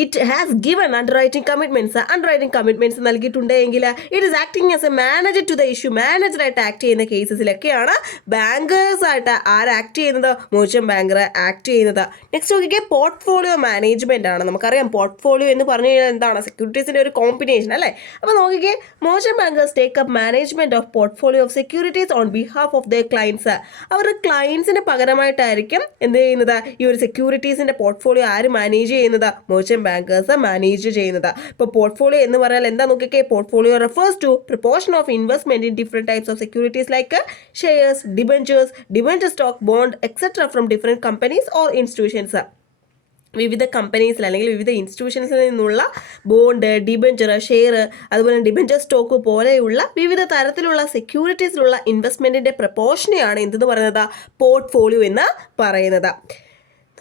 it has given underwriting commitments നൽകിയിട്ടുണ്ടെങ്കിൽ it is acting as a manager to the issue, മാനേജറായിട്ട് ആക്ട് ചെയ്യുന്ന കേസസിലൊക്കെയാണ് ബാങ്കേഴ്സ് ആയിട്ട് ആക്ട് ചെയ്യുന്നത്, മെർച്ചന്റ് ബാങ്കർ ആക്ട് ചെയ്യുന്നത്. നെക്സ്റ്റ് നോക്കിക്കേ, പോർട്ട്ഫോളിയോ മാനേജ്മെന്റ് ആണ്. നമുക്കറിയാം പോർട്ട്ഫോളിയോ എന്ന് പറഞ്ഞു കഴിഞ്ഞാൽ എന്താണ്, സെക്യൂരിറ്റീസിന്റെ ഒരു കോമ്പിനേഷൻ അല്ലേ. അപ്പോൾ നോക്കിക്കേ, merchant bankers take up management of portfolio of securities on behalf of their clients. അവരുടെ ക്ലയൻസിന് പകരമായിട്ടായിരിക്കും എന്ത് ചെയ്യുന്നത്, ഈ ഒരു സെക്യൂരിറ്റീസിന്റെ പോർട്ട്ഫോളിയോ ആര് മാനേജ് ചെയ്യുന്നത്, മെർച്ചന്റ് ബാങ്കേഴ്സ് മാനേജ് ചെയ്യുന്നത്. ഇപ്പോൾ പോർട്ട്ഫോളിയോ എന്ന് പറഞ്ഞാൽ എന്താ നോക്കിക്കേ, portfolio refers to proportion of investment in different types of securities like shares, debenture stock, bond etcetera from different companies or institutions. വിവിധ കമ്പനീസിൽ അല്ലെങ്കിൽ വിവിധ ഇൻസ്റ്റിറ്റ്യൂഷൻസിൽ നിന്നുള്ള ബോണ്ട്, ഡിബഞ്ചർ, ഷെയർ, അതുപോലെ ഡിബഞ്ചർ സ്റ്റോക്ക് പോലെയുള്ള വിവിധ തരത്തിലുള്ള സെക്യൂരിറ്റീസിലുള്ള ഇൻവെസ്റ്റ്മെൻറ്റിൻ്റെ പ്രപ്പോർഷനെയാണ് എന്തെന്ന് പറയുന്നത്, പോർട്ട്ഫോളിയോ എന്ന് പറയുന്നത്.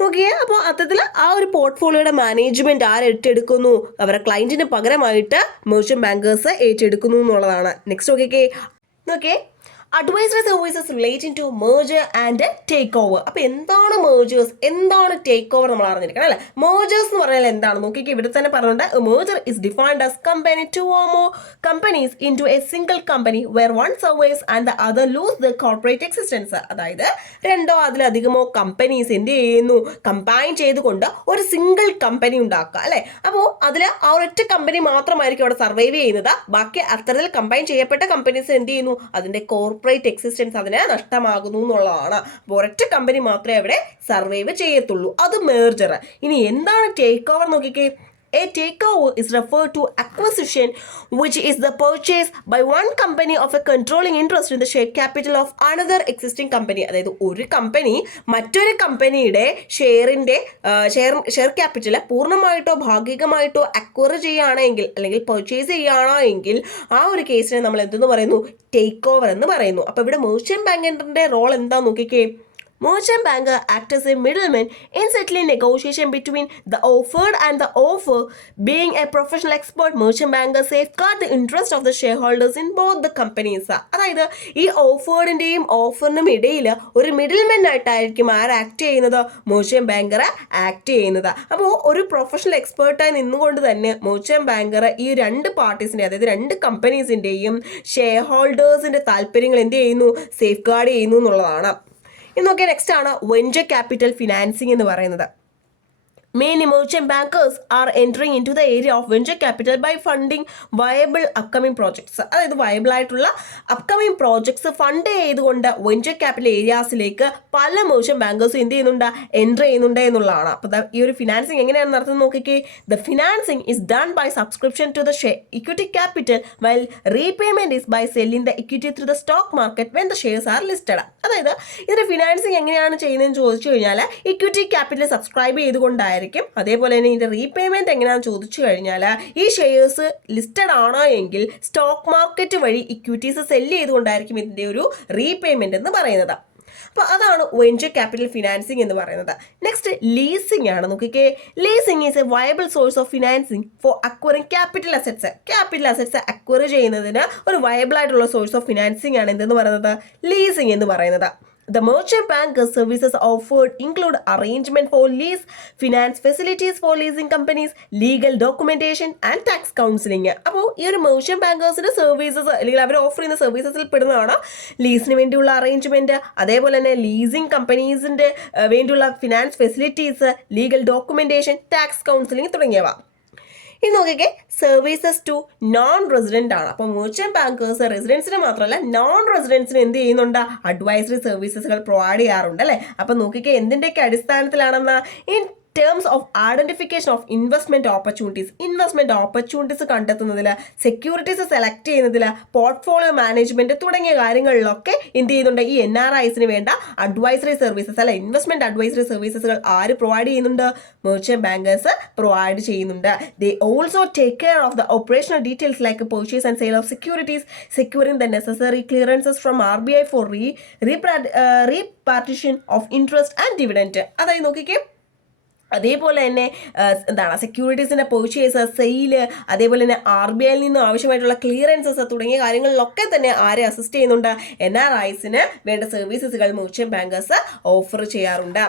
നോക്കിയേ, അപ്പോൾ അത്തരത്തിൽ ആ ഒരു പോർട്ട്ഫോളിയോയുടെ മാനേജ്മെൻറ്റ് ഏറ്റെടുക്കുന്നു, അവരുടെ ക്ലയൻറ്റിന് പകരമായിട്ട് മെർച്ചന്റ് ബാങ്കേഴ്സ് ഏറ്റെടുക്കുന്നു എന്നുള്ളതാണ്. നെക്സ്റ്റ് നോക്കിയേ advisory services relating to merger and take over. അപ്പോൾ എന്താണ് മേർജേഴ്സ്, എന്താണ് ടേക്ക് ഓവർ നമ്മൾ അറിഞ്ഞിരിക്കണം അല്ലേ. മേർജേഴ്സ് എന്ന് പറഞ്ഞാൽ എന്താണ് നോക്കിക്കേ, ഇവിടെ തന്നെ പറഞ്ഞിട്ടുണ്ട്, merger is defined as company two or more companies into a single company where one survives and the other lose the corporate existence. അതായത് രണ്ടോ അതിലധികമോ കമ്പനീസ് എന്ത് ചെയ്യുന്നു, കമ്പൈൻ ചെയ്തുകൊണ്ട് ഒരു സിംഗിൾ കമ്പനി ഉണ്ടാക്കുക അല്ലേ. അപ്പോൾ അതിൽ ആ ഒരൊറ്റ കമ്പനി മാത്രമായിരിക്കും അവിടെ സർവൈവ് ചെയ്യുന്നത്, ബാക്കി അത്തരത്തിൽ കമ്പൈൻ ചെയ്യപ്പെട്ട കമ്പനീസ് എന്ത് ചെയ്യുന്നു, അതിൻ്റെ കോർപ്പറേറ്റ് എക്സിസ്റ്റൻസ് അതിനെ നഷ്ടമാകുന്നു എന്നുള്ളതാണ്. അപ്പോൾ ഒരൊറ്റ കമ്പനി മാത്രമേ അവിടെ സർവൈവ് ചെയ്യത്തുള്ളൂ, അത് മേർജർ. ഇനി എന്താണ് ടേക്ക് ഓവർ നോക്കിക്കേ. A takeover is referred to acquisition, which is the purchase by one company of a controlling interest in the share capital of another existing company. അതായത് ഒരു കമ്പനി മറ്റൊരു കമ്പനിയുടെ ഷെയർ ക്യാപിറ്റൽ പൂർണ്ണമായിട്ടോ ഭാഗികമായിട്ടോ അക്വയർ ചെയ്യുകയാണെങ്കിൽ അല്ലെങ്കിൽ purchase ചെയ്യുകയാണെങ്കിൽ ആ ഒരു കേസിനെ നമ്മൾ എന്തെന്ന് പറയുന്നു, ടേക്ക് ഓവർ എന്ന് പറയുന്നു. അപ്പോൾ ഇവിടെ മെർച്ചന്റ് ബാങ്കിന്റെ റോൾ എന്താ നോക്കിക്കേ. Merchant banker acts as a middleman in settling negotiation between the offered and the offer. Being a professional expert, merchant banker safeguard the interest of the shareholders in both the companies. അതായത് ഈ ഓഫേർഡിൻ്റെയും ഓഫറിനും ഇടയിൽ ഒരു middlemen ആയിട്ടായിരിക്കും act ചെയ്യുന്നത്, merchant banker act ചെയ്യുന്നത്. അപ്പോൾ ഒരു professional എക്സ്പേർട്ടായി നിന്നുകൊണ്ട് തന്നെ മെർച്ചന്റ് ബാങ്കർ ഈ രണ്ട് പാർട്ടീസിൻ്റെ, അതായത് രണ്ട് കമ്പനീസിൻ്റെയും ഷെയർ ഹോൾഡേഴ്സിൻ്റെ താല്പര്യങ്ങൾ എന്ത് ചെയ്യുന്നു, സേഫ് ഗാർഡ് ചെയ്യുന്നു എന്നുള്ളതാണ്. ഇനി നോക്കിയാൽ നെക്സ്റ്റ് ആണ് വെഞ്ചർ ക്യാപിറ്റൽ ഫിനാൻസിങ് എന്ന് പറയുന്നത്. Many merchant bankers are entering into the area of venture capital by funding viable upcoming projects. അതായത് വയബിൾ ആയിട്ടുള്ള അപ്കമിങ് പ്രോജക്ട്സ് ഫണ്ട് ചെയ്തുകൊണ്ട് വെഞ്ചർ ക്യാപിറ്റൽ ഏരിയാസിലേക്ക് പല മെർച്ചന്റ് ബാങ്കേഴ്സും എന്ത് ചെയ്യുന്നുണ്ട്, എൻ്റർ ചെയ്യുന്നുണ്ട് എന്നുള്ളതാണ്. അപ്പോൾ ഈ ഒരു ഫിനാൻസിങ് എങ്ങനെയാണ് നടത്തുന്നത് നോക്കിക്കേ. ദ financing is done by subscription to the equity capital while repayment is by selling the equity through the stock market when the shares are listed. അതായത് ഇതിന്റെ ഫിനാൻസിങ് എങ്ങനെയാണ് ചെയ്യുന്നതെന്ന് ചോദിച്ചു കഴിഞ്ഞാൽ ഇക്വിറ്റി ക്യാപിറ്റൽ സബ്സ്ക്രൈബ് ചെയ്തുകൊണ്ടായിരിക്കും. അതേപോലെ തന്നെ ഇതിന്റെ റീപേയ്മെന്റ് എങ്ങനെയാണെന്ന് ചോദിച്ചു കഴിഞ്ഞാൽ ഈ ഷെയർസ് ലിസ്റ്റഡ് ആണോ എങ്കിൽ സ്റ്റോക്ക് മാർക്കറ്റ് വഴി ഇക്വിറ്റീസ് സെല്ല് ചെയ്തുകൊണ്ടായിരിക്കും ഇതിന്റെ ഒരു റീപേയ്മെന്റ് എന്ന് പറയുന്നത്. അപ്പോൾ അതാണ് വെഞ്ചർ ക്യാപിറ്റൽ ഫിനാൻസിങ് എന്ന് പറയുന്നത്. നെക്സ്റ്റ് ലീസിംഗ് ആണ് നോക്കിക്കേ. Leasing is a viable source of financing for acquiring capital assets acquire ചെയ്യുന്നതിന് ഒരു വയബിൾ ആയിട്ടുള്ള സോഴ്സ് ഓഫ് ഫിനാൻസിങ് ആണ് എന്തെന്ന് പറയുന്നത്, ലീസിംഗ് എന്ന് പറയുന്നത്. The merchant banker services offered include arrangement for lease, finance facilities for leasing companies, legal documentation and tax counseling. അപ്പോൾ ഈ ഒരു മെർച്ചന്റ് ബാങ്കേഴ്സിന്റെ സർവീസസ് അല്ലെങ്കിൽ അവർ ഓഫർ ചെയ്യുന്ന സർവീസസിൽ പെടുന്നതാണ് ലീസിന് വേണ്ടിയുള്ള അറേഞ്ച്മെന്റ്, അതേപോലെ തന്നെ ലീസിംഗ് കമ്പനീസിന്റെ വേണ്ടിയുള്ള finance facilities, legal documentation, tax counselling തുടങ്ങിയവ. ഇനി നോക്കിക്കേ, സർവീസസ് ടു നോൺ റെസിഡന്റ് ആണ്. അപ്പോൾ മെർച്ചന്റ് ബാങ്കേഴ്സ് റെസിഡൻസിന് മാത്രമല്ല നോൺ റെസിഡൻസിന് എന്ത് ചെയ്യുന്നുണ്ട്, അഡ്വൈസറി സർവീസസുകൾ പ്രൊവൈഡ് ചെയ്യാറുണ്ട് അല്ലേ. അപ്പോൾ നോക്കിക്കേ എന്തിൻ്റെയൊക്കെ അടിസ്ഥാനത്തിലാണെന്ന്, in terms of identification of investment opportunities കണ്ടെത്തുന്നതിൽ, സെക്യൂരിറ്റീസ് സെലക്ട് ചെയ്യുന്നതിൽ, പോർട്ട്ഫോളിയോ മാനേജ്മെന്റ് തുടങ്ങിയ കാര്യങ്ങളിലൊക്കെ എന്ത് ചെയ്യുന്നുണ്ട്, ഈ NRIസിന് വേണ്ട അഡ്വൈസറി സർവീസസ് അല്ല ഇൻവെസ്റ്റ്മെന്റ് അഡ്വൈസറി സർവീസസുകൾ ആര് പ്രൊവൈഡ് ചെയ്യുന്നുണ്ട്, മെർച്ചന്റ് ബാങ്കേഴ്സ് പ്രൊവൈഡ് ചെയ്യുന്നുണ്ട്. They also take care of the operational details like purchase and sale of securities, securing the necessary clearances from RBI for repartition of interest and dividend. അതായത് നോക്കിക്കേ, അതേപോലെ തന്നെ എന്താണ് സെക്യൂരിറ്റീസിൻ്റെ purchase, sale, അതേപോലെ തന്നെ RBIയിൽ നിന്നും ആവശ്യമായിട്ടുള്ള ക്ലിയറൻസസ് തുടങ്ങിയ കാര്യങ്ങളിലൊക്കെ തന്നെ ആരെ അസിസ്റ്റ് ചെയ്യുന്നുണ്ട്? NRIസിന് വേണ്ട സർവീസസുകൾ മെർച്ചന്റ് ബാങ്കേഴ്സ് ഓഫർ ചെയ്യാറുണ്ട്.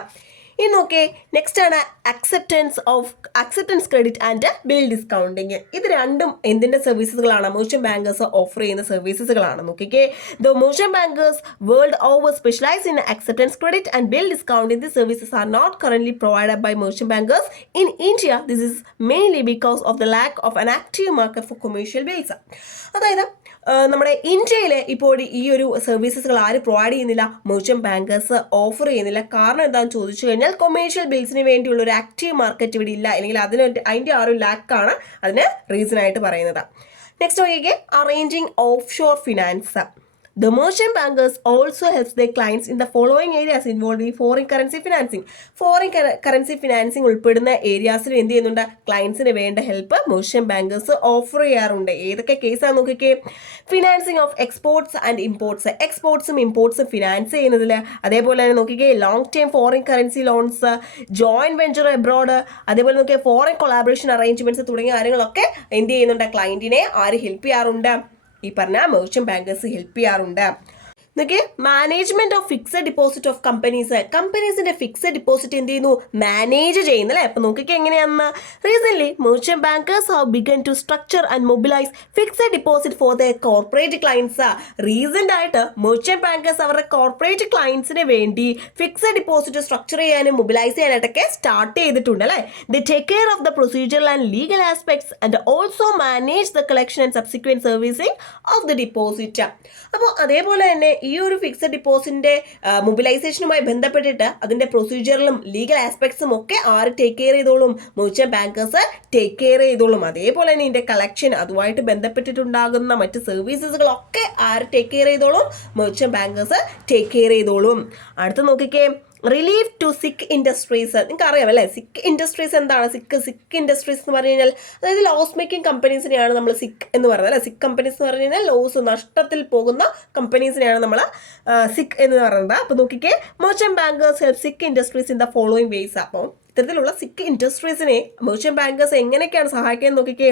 ഇനി നോക്കേ, നെക്സ്റ്റ് ആണ് acceptance credit and bill discounting. ഇത് രണ്ടും എന്തിൻ്റെ സർവീസസുകളാണ്? മെർച്ചന്റ് ബാങ്കേഴ്സ് ഓഫർ ചെയ്യുന്ന സർവീസസുകളാണ്. നോക്കിക്കേ, the merchant bankers world over specialise in acceptance credit and bill discounting. The services are not currently provided by merchant bankers in India. This is mainly because of the lack of an active market for commercial bills. അതായത് നമ്മുടെ ഇന്ത്യയിൽ ഇപ്പോൾ ഈ ഒരു സർവീസസുകൾ ആര് provide ചെയ്യുന്നില്ല? Merchant bankers offer ചെയ്യുന്നില്ല. കാരണം എന്താണെന്ന് ചോദിച്ചു കഴിഞ്ഞാൽ കൊമേഴ്ഷ്യൽ ബിൽസിന് വേണ്ടിയുള്ള ഒരു ആക്റ്റീവ് മാർക്കറ്റ് ഇവിടെ ഇല്ല, അല്ലെങ്കിൽ അതിൻ്റെ ആ ഒരു ലാക്കാണ് അതിന് റീസൺ ആയിട്ട് പറയുന്നത്. നെക്സ്റ്റ് നോക്കിക്കേ, arranging of shore finance. The merchant bankers also helps their clients in the following areas involving foreign currency financing. Foreign currency financing ഉൾപ്പെടുന്ന ഏരിയാസിൽ എന്ത് ചെയ്യുന്നുണ്ട്? ക്ലയൻസിന് വേണ്ട ഹെൽപ്പ് മെർച്ചന്റ് ബാങ്കേഴ്സ് ഓഫർ ചെയ്യാറുണ്ട്. ഏതൊക്കെ കേസാണ് നോക്കിക്കേ? Financing of exports and imports. എക്സ്പോർട്സും ഇമ്പോർട്ട്സും ഫിനാൻസ് ചെയ്യുന്നതിൽ, അതേപോലെ തന്നെ നോക്കിക്കേ long time foreign currency loans, joint venture abroad, അതേപോലെ നോക്കിയാൽ ഫോറിൻ കൊളാബറേഷൻ അറേഞ്ച്മെന്റ്സ് തുടങ്ങിയ കാര്യങ്ങളൊക്കെ എന്ത് ചെയ്യുന്നുണ്ട്? ക്ലയന്റിനെ ആര് ഹെൽപ്പ് ചെയ്യാറുണ്ട്? ഈ പറഞ്ഞ മെർച്ചന്റ് ബാങ്കേഴ്സ് ഹെൽപ്പ് ചെയ്യാറുണ്ട്. നോക്കിയേ, management of fixed deposit of കമ്പനീസിന്റെ ഫിക്സഡ് ഡിപ്പോസിറ്റ് എന്ത് ചെയ്യുന്നു? മാനേജ് ചെയ്യുന്നു അല്ലേ? അപ്പൊ നോക്കിക്കേ എങ്ങനെയാണെന്ന്. Recent merchant bankers have begun to structure and mobilise fixed deposit for the corporate clients. Recent ആയിട്ട് മെർച്ചന്റ് ബാങ്കേഴ്സ് അവരുടെ കോർപ്പറേറ്റ് ക്ലയൻസിന് വേണ്ടി ഫിക്സഡ് ഡിപ്പോസിറ്റ് സ്ട്രക്ചർ ചെയ്യാനും മൊബിലൈസ് ചെയ്യാനായിട്ടൊക്കെ സ്റ്റാർട്ട് ചെയ്തിട്ടുണ്ട് അല്ലേ? The take care of the procedural and legal aspects and also manage the collection and subsequent servicing of the deposit. അപ്പോൾ അതേപോലെ തന്നെ ഈ ഒരു ഫിക്സഡ് ഡിപ്പോസിറ്റിന്റെ മൊബിലൈസേഷനുമായി ബന്ധപ്പെട്ടിട്ട് അതിന്റെ പ്രൊസീജിയറിലും ലീഗൽ ആസ്പെക്ട്സും ഒക്കെ ആര് ടേക്ക് കെയർ ചെയ്തോളും? മെർച്ചന്റ് ബാങ്കേഴ്സ് ടേക്ക് കെയർ ചെയ്തോളും. അതേപോലെ തന്നെ ഇതിന്റെ കളക്ഷൻ, അതുമായിട്ട് ബന്ധപ്പെട്ടിട്ടുണ്ടാകുന്ന മറ്റ് സർവീസസുകളൊക്കെ ആര് ടേക്ക് കെയർ ചെയ്തോളും? മെർച്ചന്റ് ബാങ്കേഴ്സ് ടേക്ക് കെയർ ചെയ്തോളും. അടുത്ത് നോക്കിക്കേ, റിലീഫ് ടു സിക്ക് ഇൻഡസ്ട്രീസ്. നിങ്ങൾക്ക് അറിയാം അല്ലേ സിക്ക് ഇൻഡസ്ട്രീസ് എന്താണ്? സിക്ക് ഇൻഡസ്ട്രീസ് എന്ന് പറഞ്ഞു കഴിഞ്ഞാൽ അതായത് ലോസ് മേക്കിംഗ് കമ്പനീസിനെയാണ് നമ്മൾ സിക്ക് എന്ന് പറയുന്നത് അല്ലേ? സിക്ക് കമ്പനീസ് എന്ന് പറഞ്ഞു കഴിഞ്ഞാൽ ലോസ്, നഷ്ടത്തിൽ പോകുന്ന കമ്പനീസിനെയാണ് നമ്മൾ സിക്ക് എന്ന് പറയുന്നത്. അപ്പോൾ നോക്കിക്കേ, merchant bankers help sick industries in the following ways. അപ്പോൾ ഇത്തരത്തിലുള്ള സിക്ക് ഇൻഡസ്ട്രീസിനെ മെർച്ചന്റ് ബാങ്കേഴ്സ് എങ്ങനെയൊക്കെയാണ് സഹായിക്കുന്നത് നോക്കിക്കേ.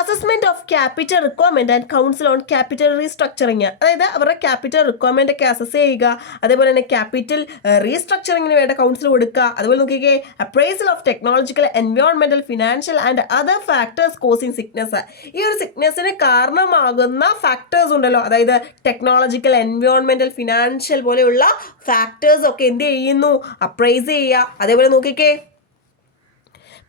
Assessment of capital requirement and council on capital restructuring. അതായത് അവരുടെ ക്യാപിറ്റൽ റിക്വയർമെന്റ് ഒക്കെ അസസ് ചെയ്യുക, അതേപോലെ തന്നെ ക്യാപിറ്റൽ റീസ്ട്രക്ചറിങ്ങിന് വേണ്ട കൗൺസിൽ കൊടുക്കുക. അതുപോലെ നോക്കിക്കേ, അപ്രൈസൽ ഓഫ് ടെക്നോളജിക്കൽ, എൻവയോൺമെന്റൽ, financial and other factors causing sickness. ഈ ഒരു സിക്നസിന് കാരണമാകുന്ന ഫാക്ടേഴ്സ് ഉണ്ടല്ലോ, അതായത് ടെക്നോളജിക്കൽ, എൻവയോൺമെന്റൽ, ഫിനാൻഷ്യൽ പോലെയുള്ള ഫാക്ടേഴ്സ് ഒക്കെ എന്ത് ചെയ്യുന്നു? അപ്രൈസ് ചെയ്യുക. അതേപോലെ നോക്കിക്കേ,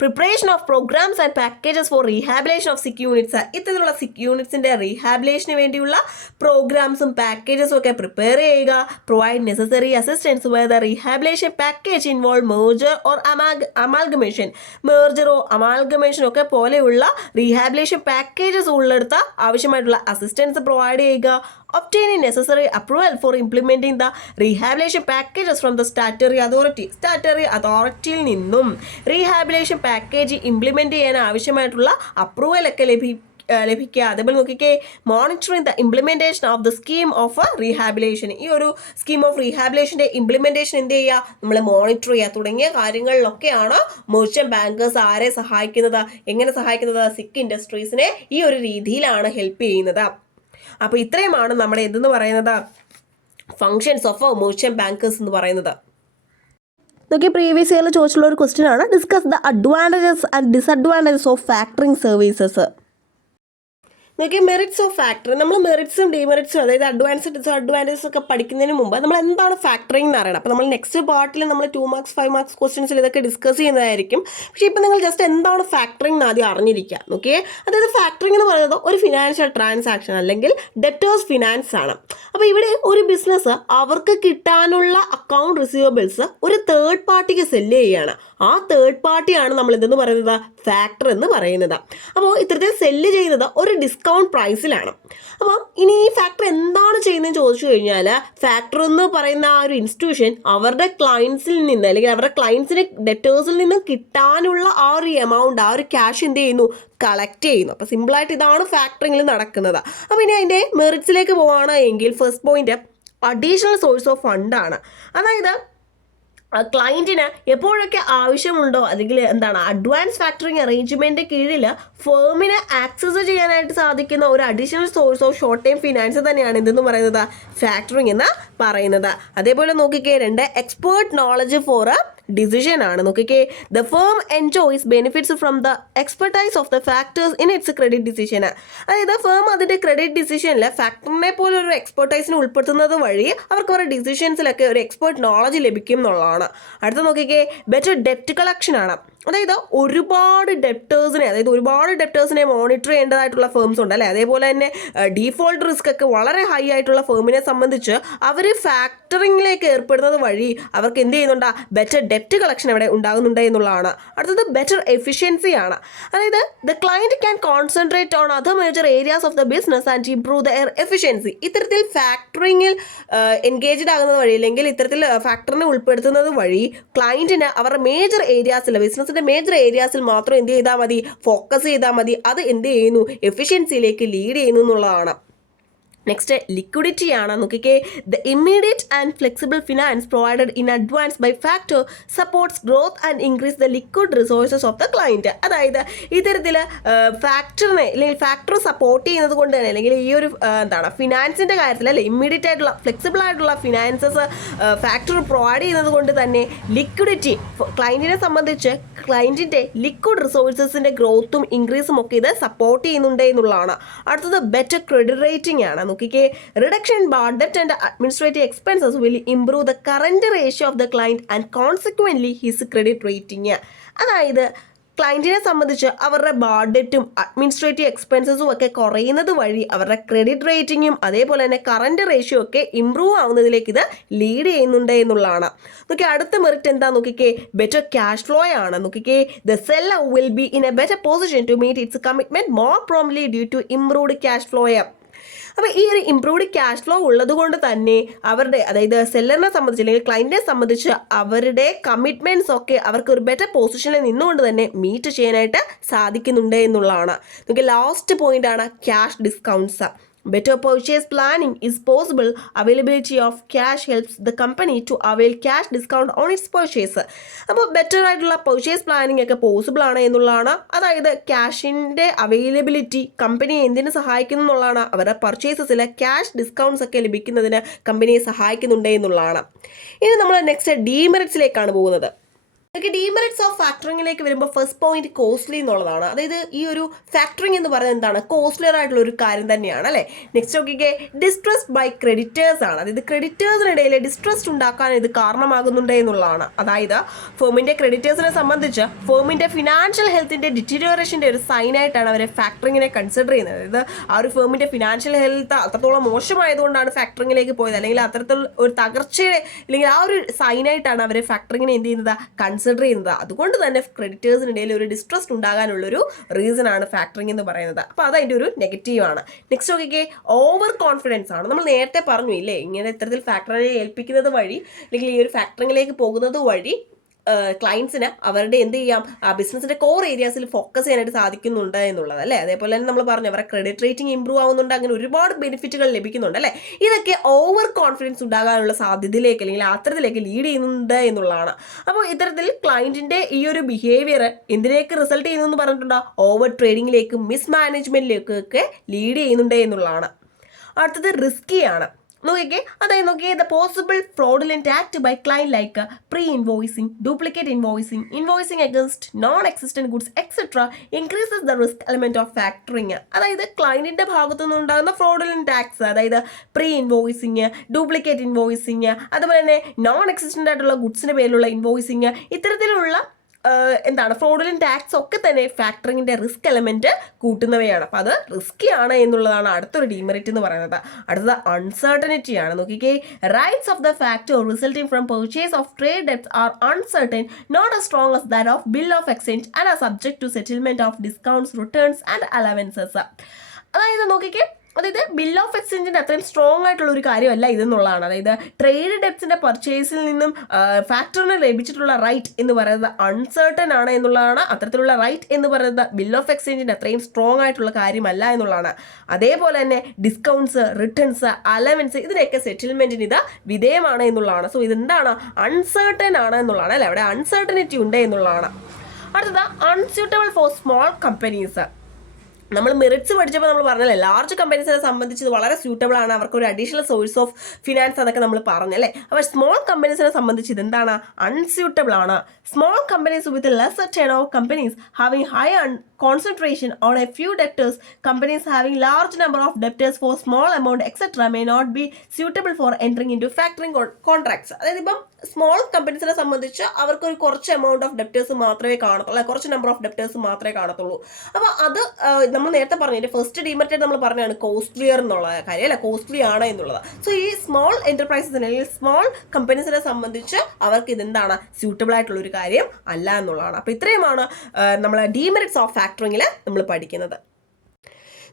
preparation of programmes and packages for rehabilitation of sick units. ഇത്തരത്തിലുള്ള സിക്ക് യൂണിറ്റ്സിന്റെ റീഹാബിലേഷന് വേണ്ടിയുള്ള പ്രോഗ്രാംസും പാക്കേജസും ഒക്കെ പ്രിപ്പയർ ചെയ്യുക. Provide necessary assistance where the rehabilitation package involve merger or amalgamation. മേർജറോ അമാൽഗമേഷനോ ഒക്കെ പോലെയുള്ള റീഹാബിലേഷൻ പാക്കേജസ് ഉള്ളിടത്ത് ആവശ്യമായിട്ടുള്ള അസിസ്റ്റൻസ് പ്രൊവൈഡ് ചെയ്യുക. obtaining necessary approval for implementing the rehabilitation packages from the statutory authority. statutory authorityയിൽ നിന്നും റീഹാബിലേഷൻ പാക്കേജ് ഇംപ്ലിമെൻറ്റ് ചെയ്യാൻ ആവശ്യമായിട്ടുള്ള അപ്രൂവൽ ഒക്കെ ലഭിക്കുക. അതേപോലെ നോക്കിക്കേ, monitoring the implementation of the scheme of rehabilitation. ഈ ഒരു സ്കീം ഓഫ് റീഹാബിലേഷൻ്റെ ഇംപ്ലിമെൻറ്റേഷൻ എന്ത് ചെയ്യുക? നമ്മൾ മോണിറ്റർ ചെയ്യുക. തുടങ്ങിയ കാര്യങ്ങളിലൊക്കെയാണ് മെർച്ചന്റ് ബാങ്കേഴ്സ് ആരെ സഹായിക്കുന്നത്? എങ്ങനെ സഹായിക്കുന്നത്? സിക്ക് ഇൻഡസ്ട്രീസിനെ ഈ ഒരു രീതിയിലാണ് ഹെൽപ്പ് ചെയ്യുന്നത്. അപ്പോൾ ഇത്രയുമാണ് നമ്മുടെ എന്തെന്ന് പറയുന്നത് ഫങ്ഷൻസ് ഓഫ് മെർച്ചന്റ് ബാങ്കേഴ്സ് എന്ന് പറയുന്നത്. ഇതൊക്കെ പ്രീവിയസ് ഇയറിൽ ചോദിച്ചിട്ടുള്ള ഒരു ക്വസ്റ്റ്യൻ ആണ്. Discuss the advantages and disadvantages of factoring services. Nokia merits of factoring. നമ്മൾ മെറിറ്റ്സും ഡിമെറിറ്റ്സും അതായത് അഡ്വാൻസ് ഡിസഡ്വാൻറ്റേജസ് ഒക്കെ പഠിക്കുന്നതിന് മുമ്പ് നമ്മൾ എന്താണ് ഫാക്ടറിംഗ് എന്ന് അറിയണം. അപ്പോൾ നമ്മൾ നെക്സ്റ്റ് പാർട്ടിൽ നമ്മൾ 2 മാർക്സ് 5 മാർക്സ് ക്വസ്റ്റ്യൻസിൽ ഇതൊക്കെ ഡിസ്കസ് ചെയ്യുന്നതായിരിക്കും. പക്ഷേ ഇപ്പോൾ നിങ്ങൾ ജസ്റ്റ് എന്താണ് ഫാക്ടറിംഗ് എന്ന് ആദ്യം അറിഞ്ഞിരിക്കുക. ഓക്കെ, അതായത് ഫാക്ടറിംഗ് എന്ന് പറയുന്നത് ഒരു ഫിനാൻഷ്യൽ ട്രാൻസാക്ഷൻ അല്ലെങ്കിൽ ഡെറ്റേഴ്സ് ഫിനാൻസ് ആണ്. അപ്പോൾ ഇവിടെ ഒരു ബിസിനസ് അവർക്ക് കിട്ടാനുള്ള അക്കൗണ്ട് റിസീവബിൾസ് ഒരു തേർഡ് പാർട്ടിക്ക് സെല്ല് ചെയ്യുകയാണ്. ആ തേർഡ് പാർട്ടിയാണ് നമ്മൾ എന്തെന്ന് പറയുന്നത്? ഫാക്ടർ എന്ന് പറയുന്നത്. അപ്പോൾ ഇത്തരത്തിൽ സെല്ല് ചെയ്യുന്നത് ഒരു ഡിസ്കൗണ്ട് പ്രൈസിലാണ്. അപ്പോൾ ഇനി ഈ ഫാക്ടർ എന്താണ് ചെയ്യുന്നതെന്ന് ചോദിച്ചു കഴിഞ്ഞാൽ, ഫാക്ടർ എന്ന് പറയുന്ന ആ ഒരു ഇൻസ്റ്റിറ്റ്യൂഷൻ അവരുടെ ക്ലയൻസിൽ നിന്ന് അല്ലെങ്കിൽ അവരുടെ ക്ലയൻസിന് ഡെറ്റേഴ്സിൽ നിന്ന് കിട്ടാനുള്ള ആ ഒരു എമൗണ്ട്, ആ ഒരു ക്യാഷ് എന്ത് ചെയ്യുന്നു? കളക്ട് ചെയ്യുന്നു. അപ്പോൾ സിമ്പിളായിട്ട് ഇതാണ് ഫാക്ടറിങ്ങിൽ നടക്കുന്നത്. അപ്പോൾ ഇനി അതിൻ്റെ മെറിറ്റ്സിലേക്ക് പോവുകയാണ് എങ്കിൽ first point additional source of ഫണ്ടാണ്. അതായത് ക്ലയൻറ്റിന് എപ്പോഴൊക്കെ ആവശ്യമുണ്ടോ അല്ലെങ്കിൽ അഡ്വാൻസ് ഫാക്ടറിങ് അറേഞ്ച്മെൻറ്റ് കീഴിൽ ഫേമിന് ആക്സസ് ചെയ്യാനായിട്ട് സാധിക്കുന്ന ഒരു additional source of short time finance തന്നെയാണ് എന്തെന്ന് പറയുന്നത് ഫാക്ടറിങ് എന്ന് പറയുന്നത്. അതേപോലെ നോക്കിക്കേ, 2 എക്സ്പേർട്ട് നോളജ് ഫോർ ഡിസിഷൻ ആണ്. നോക്കിക്കേ, the firm enjoys benefits from the expertise of the factors in its credit decision. അതായത് ഫേം അതിൻ്റെ ക്രെഡിറ്റ് ഡിസിഷനിൽ ഫാക്ടറിനെ പോലെ ഒരു എക്സ്പെർട്ടൈസിനെ ഉൾപ്പെടുത്തുന്നത് വഴി അവർക്ക് അവരുടെ ഡിസിഷൻസിലൊക്കെ ഒരു എക്സ്പേർട്ട് നോളജ് ലഭിക്കും എന്നുള്ളതാണ്. അടുത്ത നോക്കിക്കേ, ബെറ്റർ ഡെപ്റ്റ് കളക്ഷൻ ആണ്. അതായത് ഒരുപാട് ഡെപ്റ്റേഴ്സിനെ മോണിറ്റർ ചെയ്യേണ്ടതായിട്ടുള്ള ഫേംസ് ഉണ്ട് അല്ലേ. അതേപോലെ തന്നെ ഡീഫോൾട്ട് റിസ്ക് ഒക്കെ വളരെ ഹൈ ആയിട്ടുള്ള ഫേമിനെ സംബന്ധിച്ച് അവർ ഫാക്ടറിങ്ങിലേക്ക് ഏർപ്പെടുന്നത് വഴി അവർക്ക് എന്ത് ചെയ്യുന്നുണ്ട്, ബെറ്റർ ഡെപ്റ്റ് കളക്ഷൻ അവിടെ ഉണ്ടാകുന്നുണ്ട് എന്നുള്ളതാണ്. അടുത്തത് ബെറ്റർ എഫിഷ്യൻസി ആണ്. അതായത് the client can concentrate on other major areas of the business and improve the efficiency. ഇത്തരത്തിൽ ഫാക്ടറിങ്ങിൽ എൻഗേജ്ഡ് ആകുന്നത് വഴി അല്ലെങ്കിൽ ഇത്തരത്തിൽ ഫാക്ടറിനെ ഉൾപ്പെടുത്തുന്നത് വഴി ക്ലയൻറ്റിന് അവരുടെ മേജർ ഏരിയാസിൽ ബിസിനസ് മേജർ ഏരിയാസിൽ മാത്രം എന്ത് ചെയ്താൽ മതി, ഫോക്കസ് ചെയ്താൽ മതി. അത് എന്ത് ചെയ്യുന്നു, എഫിഷ്യൻസിയിലേക്ക് ലീഡ് ചെയ്യുന്നു എന്നുള്ളതാണ്. നെക്സ്റ്റ് ലിക്വിഡിറ്റി ആണ്. നോക്കിക്കേ, the immediate and flexible finance provided in advance by factor supports growth and increase the liquid resources of the client. അതായത് ഇത്തരത്തിൽ ഫാക്ടറിനെ അല്ലെങ്കിൽ ഫാക്ടർ സപ്പോർട്ട് ചെയ്യുന്നത് കൊണ്ട് തന്നെ അല്ലെങ്കിൽ ഈ ഒരു ഫിനാൻസിൻ്റെ കാര്യത്തിൽ അല്ലെ ഇമ്മീഡിയറ്റ് ആയിട്ടുള്ള ഫ്ലെക്സിബിൾ ആയിട്ടുള്ള ഫിനാൻസസ് ഫാക്ടർ പ്രൊവൈഡ് ചെയ്യുന്നത് കൊണ്ട് തന്നെ ലിക്വിഡിറ്റി ക്ലയൻറ്റിനെ സംബന്ധിച്ച് ക്ലയൻറ്റിൻ്റെ ലിക്വിഡ് റിസോഴ്സസിൻ്റെ ഗ്രോത്തും ഇൻക്രീസും ഒക്കെ ഇത് സപ്പോർട്ട് ചെയ്യുന്നുണ്ട് എന്നുള്ളതാണ്. അടുത്തത് ബെറ്റർ ക്രെഡിറ്റ് റേറ്റിംഗ് ആണ്. നോക്കിക്കേ, reduction in bad debt and administrative expenses will improve the current ratio of the client and consequently his credit rating. അതായത് ക്ലയൻറ്റിനെ സംബന്ധിച്ച് അവരുടെ ബാഡ് ഡെറ്റും അഡ്മിനിസ്ട്രേറ്റീവ് എക്സ്പെൻസസും ഒക്കെ കുറയുന്നത് വഴി അവരുടെ ക്രെഡിറ്റ് റേറ്റിംഗും അതേപോലെ തന്നെ കറന്റ് റേഷ്യോ ഒക്കെ ഇംപ്രൂവ് ആവുന്നതിലേക്ക് ഇത് ലീഡ് ചെയ്യുന്നുണ്ട് എന്നുള്ളതാണ്. നോക്കി അടുത്ത മെറിറ്റ് എന്താ നോക്കിക്കേ, ബെറ്റർ ക്യാഷ് ഫ്ലോ ആണ്. നോക്കിക്കേ, the seller will be in a better position to meet its commitment more promptly due to improved cash flow. അപ്പോൾ ഈ ഒരു ഇംപ്രൂവ്ഡ് ക്യാഷ് ഫ്ലോ ഉള്ളത് കൊണ്ട് തന്നെ അവരുടെ അതായത് സെല്ലറിനെ സംബന്ധിച്ച് അല്ലെങ്കിൽ ക്ലയൻറ്റിനെ സംബന്ധിച്ച് അവരുടെ കമ്മിറ്റ്മെൻറ്റ്സ് ഒക്കെ അവർക്ക് ഒരു ബെറ്റർ പൊസിഷനിൽ നിന്നുകൊണ്ട് തന്നെ മീറ്റ് ചെയ്യാനായിട്ട് സാധിക്കുന്നുണ്ട് എന്നുള്ളതാണ്. നമുക്ക് ലാസ്റ്റ് പോയിന്റ് ആണ് cash discounts. Better purchase planning is possible. Availability of cash helps the company to avail cash discount on its purchase. അപ്പോൾ ബെറ്റർ ആയിട്ടുള്ള പർച്ചേസ് പ്ലാനിങ് ഒക്കെ പോസിബിൾ ആണ് എന്നുള്ളതാണ്. അതായത് ക്യാഷിൻ്റെ അവൈലബിലിറ്റി കമ്പനിയെ എന്തിനു സഹായിക്കുന്നു എന്നുള്ളതാണ്. അവരുടെ പർച്ചേസസിൽ ക്യാഷ് ഡിസ്കൗണ്ട്സ് ഒക്കെ ലഭിക്കുന്നതിന് കമ്പനിയെ സഹായിക്കുന്നുണ്ട് എന്നുള്ളതാണ്. ഇനി നമ്മൾ നെക്സ്റ്റ് ഡീമെറിറ്റ്സിലേക്കാണ് പോകുന്നത്. ഡീമെറിറ്റ്സ് ഓഫ് ഫാക്ടറിങ്ങിലേക്ക് വരുമ്പോൾ ഫസ്റ്റ് പോയിന്റ് കോസ്റ്റ്ലി എന്നുള്ളതാണ്. അതായത് ഈ ഒരു ഫാക്ടറിങ് എന്ന് പറയുന്നത് എന്താണ്, കോസ്റ്റ്ലിയർ ആയിട്ടുള്ള ഒരു കാര്യം തന്നെയാണ് അല്ലേ. നെക്സ്റ്റ് നോക്കിക്കേ, ഡിസ്ട്രസ്ഡ് ബൈ ക്രെഡിറ്റേഴ്സ് ആണ്. അതായത് ക്രെഡിറ്റേഴ്സിനിടയിൽ ഡിസ്ട്രസ്റ്റ് ഉണ്ടാക്കാൻ ഇത് കാരണമാകുന്നുണ്ട് എന്നുള്ളതാണ്. അതായത് ഫേമിൻ്റെ ക്രെഡിറ്റേഴ്സിനെ സംബന്ധിച്ച് ഫേമിൻ്റെ ഫിനാൻഷ്യൽ ഹെൽത്തിൻ്റെ ഡിറ്റീരിയോറേഷൻ്റെ ഒരു സൈനായിട്ടാണ് അവരെ ഫാക്ടറിങ്ങിനെ കൺസിഡർ ചെയ്യുന്നത്. അതായത് ആ ഒരു ഫേമിൻ്റെ ഫിനാൻഷ്യൽ ഹെൽത്ത് അത്രത്തോളം മോശമായതുകൊണ്ടാണ് ഫാക്ടറിങ്ങിലേക്ക് പോയത്, അല്ലെങ്കിൽ അത്തരത്തിലുള്ള ഒരു തകർച്ചയുടെ അല്ലെങ്കിൽ ആ ഒരു സൈനായിട്ടാണ് അവർ ഫാക്ടറിങ്ങിനെ എന്ത് ചെയ്യുന്നത്, കൺസിഡർ ചെയ്യുന്നത്. അതുകൊണ്ട് തന്നെ ക്രെഡിറ്റേഴ്സിനിടയിൽ ഒരു ഡിസ്ട്രസ്റ്റ് ഉണ്ടാകാനുള്ളൊരു റീസൺ ആണ് ഫാക്ടറിങ് എന്ന് പറയുന്നത്. അപ്പോൾ അതതിൻ്റെ ഒരു നെഗറ്റീവ് ആണ്. നെക്സ്റ്റ് നോക്കിക്കേ, ഓവർ കോൺഫിഡൻസ് ആണ്. നമ്മൾ നേരത്തെ പറഞ്ഞു ഇല്ലേ, ഇങ്ങനെ ഇത്തരത്തിൽ ഫാക്ടറിനെ ഏൽപ്പിക്കുന്നത് വഴി അല്ലെങ്കിൽ ഈ ഒരു ഫാക്ടറിങ്ങിലേക്ക് പോകുന്നത് വഴി ക്ലയൻസിന് അവരുടെ എന്ത് ചെയ്യാം, ആ ബിസിനസിൻ്റെ കോർ ഏരിയാസിൽ ഫോക്കസ് ചെയ്യാനായിട്ട് സാധിക്കുന്നുണ്ട് എന്നുള്ളത് അല്ലേ. അതേപോലെ തന്നെ നമ്മൾ പറഞ്ഞു അവരുടെ ക്രെഡിറ്റ് റേറ്റിംഗ് ഇമ്പ്രൂവ് ആവുന്നുണ്ട്, അങ്ങനെ ഒരുപാട് ബെനിഫിറ്റുകൾ ലഭിക്കുന്നുണ്ട് അല്ലേ. ഇതൊക്കെ ഓവർ കോൺഫിഡൻസ് ഉണ്ടാകാനുള്ള സാധ്യതയിലേക്ക് അല്ലെങ്കിൽ അത്തരത്തിലേക്ക് ലീഡ് ചെയ്യുന്നുണ്ട് എന്നുള്ളതാണ്. അപ്പോൾ ഇത്തരത്തിൽ ക്ലയൻറ്റിൻ്റെ ഈ ഒരു ബിഹേവിയർ എന്തിലേക്ക് റിസൾട്ട് ചെയ്യുന്നു എന്ന് പറഞ്ഞിട്ടുണ്ടോ, ഓവർ ട്രേഡിങ്ങിലേക്കും മിസ്മാനേജ്മെൻറ്റിലേക്കും ഒക്കെ ലീഡ് ചെയ്യുന്നുണ്ട് എന്നുള്ളതാണ്. അടുത്തത് റിസ്കിയാണ്. നോക്കിക്കേ, അതായത് നോക്കിയേ, the possible fraudulent act by client like pre invoicing, duplicate invoicing, invoicing against non existent goods etcetera increases the risk element of factoring. അതായത് ക്ലയന്റിന്റെ ഭാഗത്തു നിന്നുണ്ടാകുന്ന ഫ്രോഡുലന്റ് ആക്ട്സ്, അതായത് പ്രീ ഇൻവോയ്സിങ്, ഡ്യൂപ്ലിക്കേറ്റ് ഇൻവോയ്സിങ്, അതുപോലെ തന്നെ നോൺ എക്സിസ്റ്റന്റ് ആയിട്ടുള്ള ഗുഡ്സിന്റെ പേരിലുള്ള invoicing, ഇത്തരത്തിലുള്ള ഫ്രോഡുലന്റ് ആക്ട്സ് ഒക്കെ തന്നെ ഫാക്ടറിങ്ങിന്റെ റിസ്ക് എലമെന്റ് കൂട്ടുന്നവയാണ്. അപ്പോൾ അത് റിസ്കിയാണ് എന്നുള്ളതാണ് അടുത്തൊരു ഡീമെറിറ്റ് എന്ന് പറയുന്നത്. അടുത്തത് അൺസർട്ടനിറ്റി ആണ്. നോക്കിക്കേ, rights of the factor resulting from purchase of trade debts are uncertain, not as strong as that of bill of exchange and are subject to settlement of discounts, returns and allowances. അതായത് നോക്കിക്കേ, അതായത് bill of എക്സ്ചേഞ്ചിന്റെ അത്രയും strong ആയിട്ടുള്ള ഒരു കാര്യമല്ല ഇതെന്നുള്ളതാണ്. അതായത് trade ഡെപ്സിന്റെ പർച്ചേസിൽ നിന്നും ഫാക്ടറിന് ലഭിച്ചിട്ടുള്ള റൈറ്റ് എന്ന് പറയുന്നത് അൺസർട്ടൺ ആണ് എന്നുള്ളതാണ്. അത്തരത്തിലുള്ള റൈറ്റ് എന്ന് പറയുന്നത് ബിൽ ഓഫ് എക്സ്ചേഞ്ചിന്റെ അത്രയും സ്ട്രോങ് ആയിട്ടുള്ള കാര്യമല്ല എന്നുള്ളതാണ്. അതേപോലെ തന്നെ ഡിസ്കൗണ്ട്സ്, റിട്ടേൺസ്, അലവൻസ് ഇതിനൊക്കെ സെറ്റിൽമെന്റിന് ഇത് വിധേയമാണ് എന്നുള്ളതാണ്. സോ ഇതെന്താണ്, അൺസർട്ടൺ ആണ് എന്നുള്ളതാണ് അല്ലെ, അവിടെ അൺസർട്ടനിറ്റി ഉണ്ട് എന്നുള്ളതാണ്. അടുത്തത് അൺസ്യൂട്ടബിൾ ഫോർ സ്മോൾ കമ്പനീസ്. നമ്മൾ മെറിറ്റ്സ് പഠിച്ചപ്പോൾ നമ്മൾ പറഞ്ഞല്ലേ, ലാർജ് കമ്പനീസിനെ സംബന്ധിച്ച് വളരെ സ്യൂട്ടബിൾ ആണ്, അവർക്ക് ഒരു അഡീഷണൽ സോഴ്സ് ഓഫ് ഫിനാൻസ് എന്നൊക്കെ നമ്മൾ പറഞ്ഞല്ലേ. അപ്പോൾ സ്മോൾ കമ്പനീസിനെ സംബന്ധിച്ച് ഇതെന്താണ്, അൺസ്യൂട്ടബിൾ ആണ്. Small companies with lesser turnover companies having high concentration on a few debtors, companies having large number of debtors for small amount etc may not be suitable for entering into factoring contracts. അതായത് ഇപ്പം small കമ്പനീസിനെ സംബന്ധിച്ച് അവർക്ക് ഒരു കുറച്ച് amount of debtors മാത്രമേ കാണത്തുള്ളൂ, കുറച്ച് number of debtors മാത്രമേ കാണത്തുള്ളൂ. അപ്പോൾ അത് നമ്മൾ നേരത്തെ പറഞ്ഞു, ഫസ്റ്റ് ഡിമെറിറ്റ് നമ്മൾ പറഞ്ഞാണ് കോസ്റ്റ്ലിയർ എന്നുള്ള കാര്യം അല്ലെ, കോസ്റ്റ്ലി ആണ് എന്നുള്ളത്. സോ ഈ സ്മോൾ എന്റർപ്രൈസസിന് അല്ലെങ്കിൽ സ്മോൾ കമ്പനീസിനെ സംബന്ധിച്ച് അവർക്ക് ഇതെന്താണ്, സ്യൂട്ടബിൾ ആയിട്ടുള്ള ഒരു കാര്യം അല്ല എന്നുള്ളതാണ്. അപ്പോൾ ഇത്രയുമാണ് നമ്മൾ ഡിമെറിറ്റ്സ് ഓഫ് ഫാക്ടറിങ്ങിൽ നമ്മൾ പഠിക്കുന്നത്.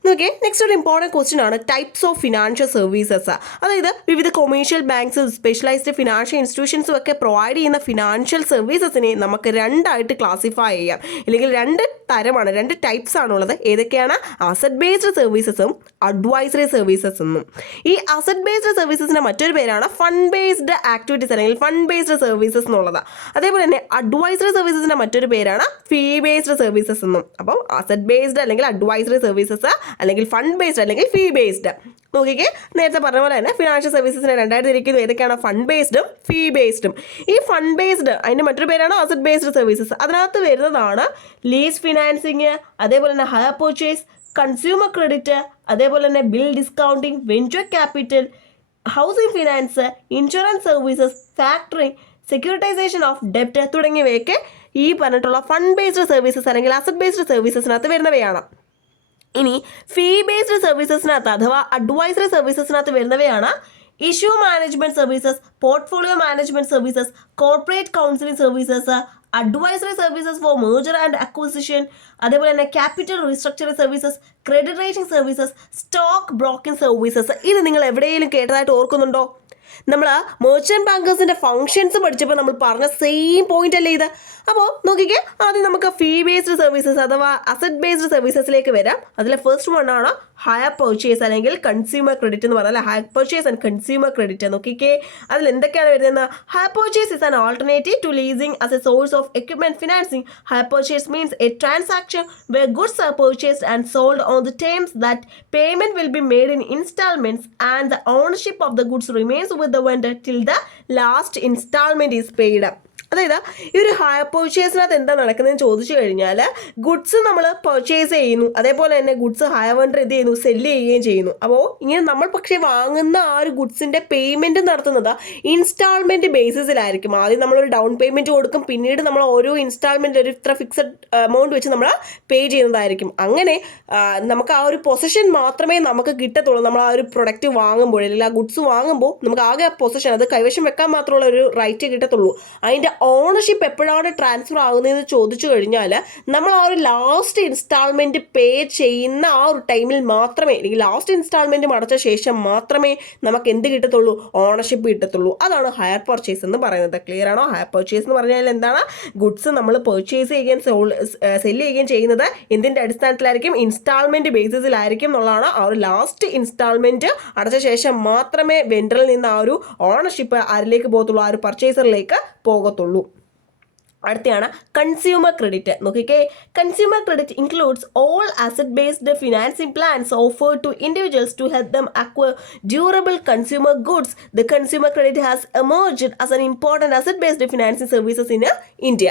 നോക്കിയേ, നെക്സ്റ്റ് ഒരു ഇമ്പോർട്ടൻറ്റ് ക്വസ്റ്റ്യൻ ആണ് ടൈപ്സ് ഓഫ് ഫിനാൻഷ്യൽ സർവീസസ്. അതായത് വിവിധ കൊമേഴ്ഷ്യൽ ബാങ്ക്സും സ്പെഷ്യലൈസ്ഡ് ഫിനാൻഷ്യൽ ഇൻസ്റ്റിറ്റ്യൂഷൻസും ഒക്കെ പ്രൊവൈഡ് ചെയ്യുന്ന ഫിനാൻഷ്യൽ സർവീസസിനെ നമുക്ക് രണ്ടായിട്ട് ക്ലാസിഫൈ ചെയ്യാം, അല്ലെങ്കിൽ രണ്ട് തരമാണ്, രണ്ട് ടൈപ്സ് ആണുള്ളത്. ഏതൊക്കെയാണ്, അസറ്റ് ബേസ്ഡ് സർവീസസും അഡ്വൈസറി സർവീസസ് എന്നും. ഈ അസറ്റ് ബേസ്ഡ് സർവീസസിൻ്റെ മറ്റൊരു പേരാണ് ഫണ്ട് ബേസ്ഡ് ആക്ടിവിറ്റീസ് അല്ലെങ്കിൽ ഫണ്ട് ബേസ്ഡ് സർവീസസ് എന്നുള്ളത്. അതേപോലെ തന്നെ അഡ്വൈസറി സർവീസസിൻ്റെ മറ്റൊരു പേരാണ് ഫീ ബേസ്ഡ് സർവീസസ് എന്നും. അപ്പോൾ അസറ്റ് ബേസ്ഡ് അല്ലെങ്കിൽ അഡ്വൈസറി സർവീസസ് അല്ലെങ്കിൽ ഫണ്ട് ബേസ്ഡ് അല്ലെങ്കിൽ ഫീ ബേസ്ഡ്. നോക്കിക്കേ, നേരത്തെ പറഞ്ഞ പോലെ തന്നെ ഫിനാൻഷ്യൽ സർവീസസിനെ രണ്ടായിട്ട് തിരിക്കുന്നത്. ഏതൊക്കെയാണ്, ഫണ്ട് ബേസ്ഡും ഫീ ബേസ്ഡും. ഈ ഫണ്ട് ബേസ്ഡ് അതിൻ്റെ മറ്റൊരു പേരാണ് അസറ്റ് ബേസ്ഡ് സർവീസസ്. അതിനകത്ത് വരുന്നതാണ് ലീസ് ഫിനാൻസിങ്, അതേപോലെ തന്നെ ഹയർ പർച്ചേസ്, കൺസ്യൂമർ ക്രെഡിറ്റ്, അതേപോലെ തന്നെ bill discounting, venture capital, housing finance, insurance services, factoring, securitisation of ഡെപ്റ്റ് തുടങ്ങിയവയൊക്കെ ഈ പറഞ്ഞിട്ടുള്ള ഫണ്ട് ബേസ്ഡ് സർവീസസ് അല്ലെങ്കിൽ അസറ്റ് ബേസ്ഡ് സർവീസസിനകത്ത് വരുന്നവയാണ്. ഇനി ഫീ ബേസ്ഡ് സർവീസസിനകത്ത് അഥവാ അഡ്വൈസറി സർവീസസിനകത്ത് വരുന്നവയാണ് issue management services, portfolio management services, corporate counselling services, advisory services for merger and acquisition, അതേപോലെ തന്നെ capital restructuring services, credit rating services, stock broking services. ഇത് നിങ്ങൾ എവിടെയെങ്കിലും കേട്ടതായിട്ട് ഓർക്കുന്നുണ്ടോ? നമ്മൾ മെർച്ചന്റ് ബാങ്കേഴ്സിന്റെ ഫംഗ്ഷൻസ് പഠിച്ചപ്പോൾ നമ്മൾ പറഞ്ഞ സെയിം പോയിന്റ് അല്ലേ ഇത്. അപ്പോൾ നോക്കിക്കേ, ആദ്യം നമുക്ക് ഫീ ബേസ്ഡ് സർവീസസ് അഥവാ അസറ്റ് ബേസ്ഡ് സർവീസസിലേക്ക് വരാം. അതിലെ ഫസ്റ്റ് വൺ ആണ് ഹയർ പർച്ചേസ് അല്ലെങ്കിൽ കൺസ്യൂമർ ക്രെഡിറ്റ് എന്ന് പറഞ്ഞാൽ hire purchase and consumer credit. നോക്കിക്കേ, അതിൽ എന്തൊക്കെയാണ് വരുന്നത്? Hire purchase is an alternative to leasing as a source of equipment financing. Hire purchase means a transaction where goods are purchased and sold on the terms that payment will be made in installments and the ownership of the goods remains with the vendor till the last installment is paid. അതായത് ഈ ഒരു higher പർച്ചേസിനകത്ത് എന്താ നടക്കുന്നതെന്ന് ചോദിച്ചു കഴിഞ്ഞാൽ, goods നമ്മൾ purchase ചെയ്യുന്നു, അതേപോലെ തന്നെ ഗുഡ്സ് ഹയർ വെണ്ടർ എന്ത് ചെയ്യുന്നു, സെല്ല് ചെയ്യുകയും ചെയ്യുന്നു. അപ്പോൾ ഇങ്ങനെ നമ്മൾ പക്ഷേ വാങ്ങുന്ന ആ ഒരു ഗുഡ്സിൻ്റെ പേയ്മെൻറ്റ് നടത്തുന്നത് ഇൻസ്റ്റാൾമെൻറ്റ് ബേസിസിലായിരിക്കും. ആദ്യം നമ്മളൊരു ഡൗൺ പേയ്മെൻറ്റ് കൊടുക്കും, പിന്നീട് നമ്മൾ ഓരോ ഇൻസ്റ്റാൾമെൻറ്റ് ഒരു ഇത്ര ഫിക്സഡ് എമൗണ്ട് വെച്ച് നമ്മൾ പേ ചെയ്യുന്നതായിരിക്കും. അങ്ങനെ നമുക്ക് ആ ഒരു പൊസിഷൻ മാത്രമേ നമുക്ക് കിട്ടത്തുള്ളൂ. നമ്മൾ ആ ഒരു പ്രൊഡക്റ്റ് വാങ്ങുമ്പോൾ അല്ലെങ്കിൽ ആ ഗുഡ്സ് വാങ്ങുമ്പോൾ നമുക്ക് ആകെ ആ പൊസിഷൻ, അത് കൈവശം വെക്കാൻ മാത്രമുള്ള ഒരു റൈറ്റ് കിട്ടത്തുള്ളൂ. അതിൻ്റെ ഓണർഷിപ്പ് എപ്പോഴാണ് ട്രാൻസ്ഫർ ആകുന്നതെന്ന് ചോദിച്ചു കഴിഞ്ഞാൽ, നമ്മൾ ആ ഒരു ലാസ്റ്റ് ഇൻസ്റ്റാൾമെൻറ്റ് പേ ചെയ്യുന്ന ആ ഒരു ടൈമിൽ മാത്രമേ, അല്ലെങ്കിൽ ലാസ്റ്റ് ഇൻസ്റ്റാൾമെൻറ്റ് അടച്ച ശേഷം മാത്രമേ നമുക്ക് എന്ത് കിട്ടത്തുള്ളൂ, ഓണർഷിപ്പ് കിട്ടത്തുള്ളൂ. അതാണ് ഹയർ പർച്ചേസ് എന്ന് പറയുന്നത്. ക്ലിയർ ആണോ? ഹയർ പർച്ചേസ് എന്ന് പറഞ്ഞാൽ എന്താണ്? ഗുഡ്സ് നമ്മൾ പർച്ചേസ് ചെയ്യുകയും സെല്ല് ചെയ്യുകയും ചെയ്യുന്നത് എന്തിൻ്റെ അടിസ്ഥാനത്തിലായിരിക്കും? ഇൻസ്റ്റാൾമെൻറ്റ് ബേസിസിലായിരിക്കും എന്നുള്ളതാണ്. ആ ഒരു ലാസ്റ്റ് ഇൻസ്റ്റാൾമെൻറ്റ് അടച്ച ശേഷം മാത്രമേ വെൻഡറിൽ നിന്ന് ആ ഒരു ഓണർഷിപ്പ് ആരിലേക്ക് പോകത്തുള്ളൂ, ആ ഒരു പർച്ചേസറിലേക്ക് പോകത്തുള്ളൂ. അടുത്തയാണ് കൺസ്യൂമർ ക്രെഡിറ്റ്. നോക്കിക്കേ, consumer credit includes all asset based financing plans offered to individuals to help them acquire durable consumer goods. The consumer credit has emerged as an important asset based financing services in India.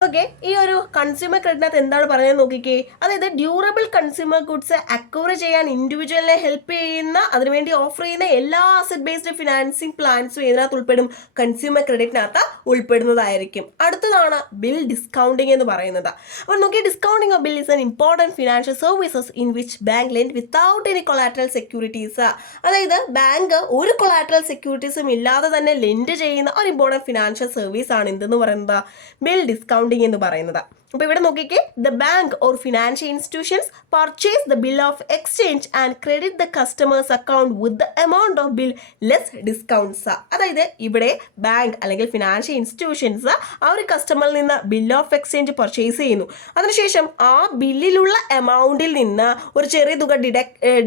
Okay, ഈ ഒരു consumer ക്രെഡിറ്റിനകത്ത് എന്താണ് പറയുന്നത് നോക്കിക്കേ. അതായത് durable consumer goods acquire ചെയ്യാൻ ഇൻഡിവിജ്വലിനെ help ചെയ്യുന്ന, അതിനുവേണ്ടി offer ചെയ്യുന്ന എല്ലാ അസറ്റ് ബേസ്ഡ് ഫിനാൻസിങ് പ്ലാൻസും ഇതിനകത്ത് ഉൾപ്പെടും, കൺസ്യൂമർ ക്രെഡിറ്റിനകത്ത് ഉൾപ്പെടുന്നതായിരിക്കും. അടുത്തതാണ് ബിൽ ഡിസ്കൗണ്ടിങ് എന്ന് പറയുന്നത്. അപ്പോൾ നോക്കി, discounting of bill is an important financial services in which bank lent without any collateral securities. അതായത് ബാങ്ക് ഒരു കൊളാറ്ററൽ സെക്യൂരിറ്റീസും ഇല്ലാതെ തന്നെ ലെൻഡ് ചെയ്യുന്ന ഒരു ഇമ്പോർട്ടൻറ്റ് ഫിനാൻഷ്യൽ സർവീസ് ആണ് എന്തെന്ന് പറയുന്നത്, ബിൽ ഡിസ്കൗണ്ടിങ് എന്ന് പറയുന്നത്. അപ്പോൾ ഇവിടെ നോക്കിക്കേ, the bank or financial institutions purchase the bill of exchange and credit the customers account with the amount of bill less discounts. അതായത് ഇവിടെ ബാങ്ക് അല്ലെങ്കിൽ ഫിനാൻഷ്യൽ ഇൻസ്റ്റിറ്റ്യൂഷൻസ് ആ ഒരു കസ്റ്റമറിൽ നിന്ന് ബിൽ ഓഫ് എക്സ്ചേഞ്ച് പർച്ചേസ് ചെയ്യുന്നു. അതിനുശേഷം ആ ബില്ലിലുള്ള എമൗണ്ടിൽ നിന്ന് ഒരു ചെറിയ തുക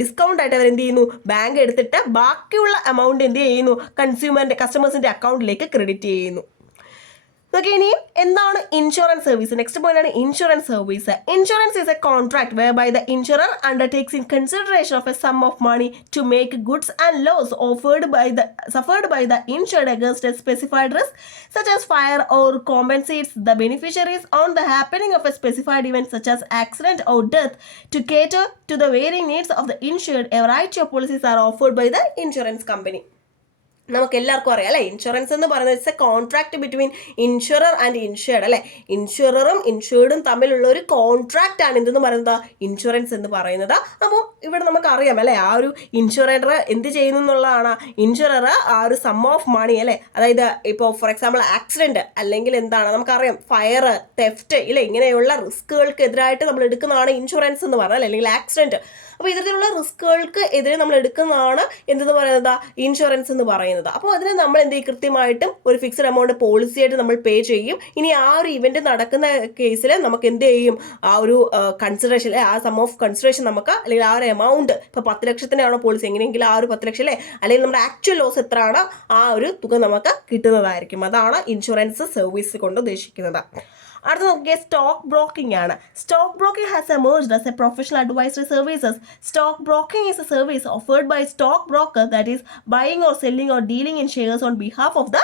ഡിസ്കൗണ്ട് ആയിട്ട് അവർ എന്ത് ചെയ്യുന്നു, ബാങ്ക് എടുത്തിട്ട് ബാക്കിയുള്ള എമൗണ്ട് എന്ത് ചെയ്യുന്നു, കസ്റ്റമേഴ്സിൻ്റെ അക്കൗണ്ടിലേക്ക് ക്രെഡിറ്റ് ചെയ്യുന്നു. ഓക്കെ, ഇനിയും എന്താണ് ഇൻഷുറൻസ് സർവീസ്? നെക്സ്റ്റ് പോയിന്റ് ആണ് insurance service. Insurance is A contract whereby the insurer undertakes in consideration of a sum of money to make goods and loss suffered by the insured against a specified risk such as fire or compensates the beneficiaries on the happening of a specified event such as accident or death. To cater to the varying needs of the insured, a variety of policies are offered by the insurance company. നമുക്ക് എല്ലാവർക്കും അറിയാം അല്ലേ, insurance എന്ന് പറയുന്നത് it's A contract between insurer and insured അല്ലേ. ഇൻഷുററും ഇൻഷുർഡും തമ്മിലുള്ള ഒരു contract ആണ് എന്തെന്ന് പറയുന്നത്, ഇൻഷുറൻസ് എന്ന് പറയുന്നത്. അപ്പോൾ ഇവിടെ നമുക്ക് അറിയാം അല്ലേ, ആ ഒരു ഇൻഷുറർ എന്ത് ചെയ്യുന്നു എന്നുള്ളതാണ്. ഇൻഷുറർ ആ ഒരു സം ഓഫ് മണി അല്ലേ, അതായത് ഇപ്പോൾ ഫോർ എക്സാമ്പിൾ ആക്സിഡൻറ്റ് അല്ലെങ്കിൽ എന്താണ് നമുക്കറിയാം ഫയർ, തെഫ്റ്റ് ഇല്ലേ, ഇങ്ങനെയുള്ള റിസ്ക്കുകൾക്ക് എതിരായിട്ട് നമ്മൾ എടുക്കുന്നതാണ് ഇൻഷുറൻസ് എന്ന് പറയുന്നത്, അല്ലെങ്കിൽ ആക്സിഡൻറ്റ്. അപ്പോൾ ഇത്തരത്തിലുള്ള റിസ്ക്കുകൾക്ക് എതിരെ നമ്മൾ എടുക്കുന്നതാണ് എന്തെന്ന് പറയുന്നത്, ഇൻഷുറൻസ് എന്ന് പറയുന്നത്. അപ്പോൾ അതിന് നമ്മൾ എന്ത് ചെയ്യും, കൃത്യമായിട്ടും ഒരു ഫിക്സഡ് എമൗണ്ട് പോളിസി ആയിട്ട് നമ്മൾ പേ ചെയ്യും. ഇനി ആ ഒരു ഇവന്റ് നടക്കുന്ന കേസിൽ നമുക്ക് എന്ത് ചെയ്യും, ആ ഒരു കൺസിഡറേഷൻ ആ സം ഓഫ് കൺസിഡറേഷൻ നമുക്ക്, അല്ലെങ്കിൽ ആ ഒരു എമൗണ്ട് ഇപ്പോൾ 10 ലക്ഷത്തിനാണോ പോളിസി, എങ്ങനെയെങ്കിലും ആ ഒരു 10 ലക്ഷം അല്ലേ, അല്ലെങ്കിൽ നമ്മുടെ ആക്ച്വൽ ലോസ് എത്രയാണ് ആ ഒരു തുക നമുക്ക് കിട്ടുന്നതായിരിക്കും. അതാണ് ഇൻഷുറൻസ് സർവീസ് കൊണ്ട് ഉദ്ദേശിക്കുന്നത്. അടുത്ത നോക്കിയ സ്റ്റോക്ക് ബ്രോക്കിംഗ് ആണ്. Stock broking has emerged as a professional advisory services. Stock broking is a service offered by stock broker that is buying or selling or dealing in shares on behalf of the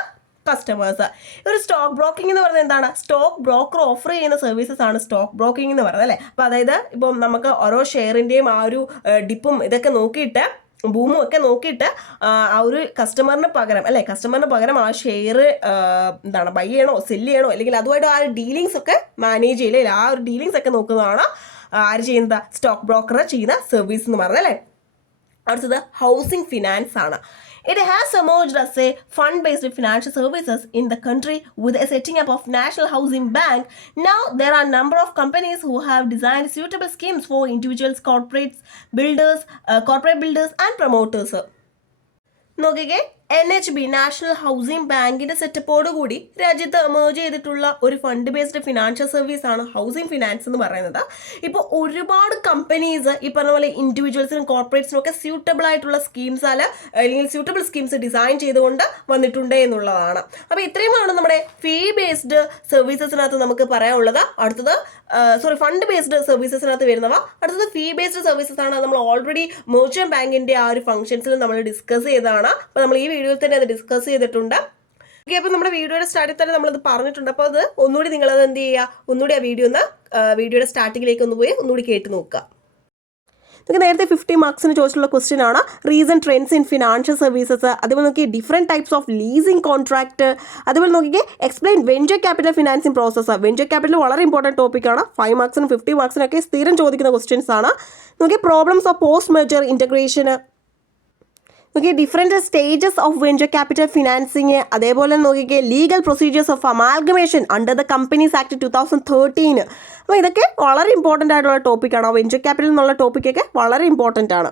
customers. ഒരു stock broking എന്ന് പറയുന്നത് എന്താണ്, stock broker offer ചെയ്യുന്ന services ആണ് stock broking എന്ന് പറയുന്നത് അല്ലേ. അപ്പോൾ അതായത് ഇപ്പം നമുക്ക് ഓരോ ഷെയറിൻ്റെയും ആ ഒരു ഡിപ്പും ഇതൊക്കെ നോക്കിയിട്ട് ബൂമും ഒക്കെ നോക്കിയിട്ട് ആ ഒരു കസ്റ്റമറിന് പകരം ആ ഷെയർ എന്താണ് ബൈ ചെയ്യണോ സെല്ല് ചെയ്യണോ, അല്ലെങ്കിൽ അതുമായിട്ട് ആ ഡീലിങ്സ് ഒക്കെ മാനേജ് ചെയ്യില്ലേ, ആ ഒരു ഡീലിങ്സ് ഒക്കെ നോക്കുന്നതാണ് ആര് ചെയ്യുന്നത്, സ്റ്റോക്ക് ബ്രോക്കർ ചെയ്യുന്ന സർവീസ് എന്ന് പറഞ്ഞത് അല്ലേ. അടുത്തത് ഹൗസിംഗ് ഫിനാൻസ് ആണ്. It has emerged as a fund-based financial services in the country with a setting up of National Housing Bank. Now there are a number of companies who have designed suitable schemes for individuals, corporate builders and promoters. നോക്കിക്കേ, NHB national housing ബാങ്കിന്റെ സെറ്റപ്പോട് കൂടി രാജ്യത്ത് emerge ചെയ്തിട്ടുള്ള ഒരു fund based financial service ആണ് housing finance എന്ന് പറയുന്നത്. ഇപ്പോൾ ഒരുപാട് കമ്പനീസ് ഈ പറഞ്ഞ പോലെ ഇൻഡിവിജ്വൽസിനും കോർപ്പറേറ്റ്സിനും ഒക്കെ സ്യൂട്ടബിൾ ആയിട്ടുള്ള സ്കീംസ് അല്ലെങ്കിൽ സ്യൂട്ടബിൾ സ്കീംസ് ഡിസൈൻ ചെയ്തുകൊണ്ട് വന്നിട്ടുണ്ട് എന്നുള്ളതാണ്. അപ്പോൾ ഇത്രയുമാണ് നമ്മുടെ ഫീ ബേസ്ഡ് സർവീസസിനകത്ത് നമുക്ക് പറയാനുള്ളത്. അടുത്തത് ഫണ്ട് ബേസ്ഡ് സർവീസസിനകത്ത് വരുന്നവ. അടുത്തത് ഫീ ബേസ്ഡ് സർവീസസ് ആണ്. നമ്മൾ ഓൾറെഡി മെർച്ചന്റ് ബാങ്കിന്റെ ആ ഒരു ഫംഗ്ഷൻസിൽ നമ്മൾ ഡിസ്കസ് ചെയ്തതാണ്. അപ്പോൾ നമ്മൾ ഈ വീഡിയോയിൽ തന്നെ അത് ഡിസ്കസ് ചെയ്തിട്ടുണ്ട്. ഓക്കെ, അപ്പോൾ നമ്മുടെ വീഡിയോയുടെ സ്റ്റാർട്ടിൽ തന്നെ നമ്മളത് പറഞ്ഞിട്ടുണ്ട്. അപ്പോൾ അത് ഒന്നുകൂടി നിങ്ങളത് എന്ത് ചെയ്യുക, ഒന്നുകൂടി ആ വീഡിയോയുടെ സ്റ്റാർട്ടിങ്ങിലേക്ക് ഒന്നുകൂടി കേട്ട് നോക്കുക. നമുക്ക് നേരത്തെ 50 മാർക്സിന് ചോദിച്ചിട്ടുള്ള ക്വസ്റ്റ്യൻ ആണ് recent trends in financial services. അതുപോലെ നോക്കി different types of leasing contract. അതുപോലെ നോക്കിക്കേ explain venture capital financing process. Venture capital വളരെ ഇമ്പോർട്ടൻറ്റ് ടോപ്പിക്കാണ്. 5 മാർക്സിനും 50 മാർക്സിനൊക്കെ സ്ഥിരം ചോദിക്കുന്ന ക്വസ്റ്റ്യൻസ് ആണ്. നോക്കി problems of post merger integration. നോക്കിയേ different stages of venture capital financing. അതേപോലെ നോക്കിക്കേ legal procedures of amalgamation under the companies act 2013. അപ്പോൾ ഇതൊക്കെ വളരെ ഇമ്പോർട്ടൻ്റ് ആയിട്ടുള്ള ടോപ്പിക്കാണ്. വെഞ്ചർ ക്യാപിറ്റൽ എന്നുള്ള ടോപ്പിക്കൊക്കെ വളരെ ഇമ്പോർട്ടൻ്റ് ആണ്.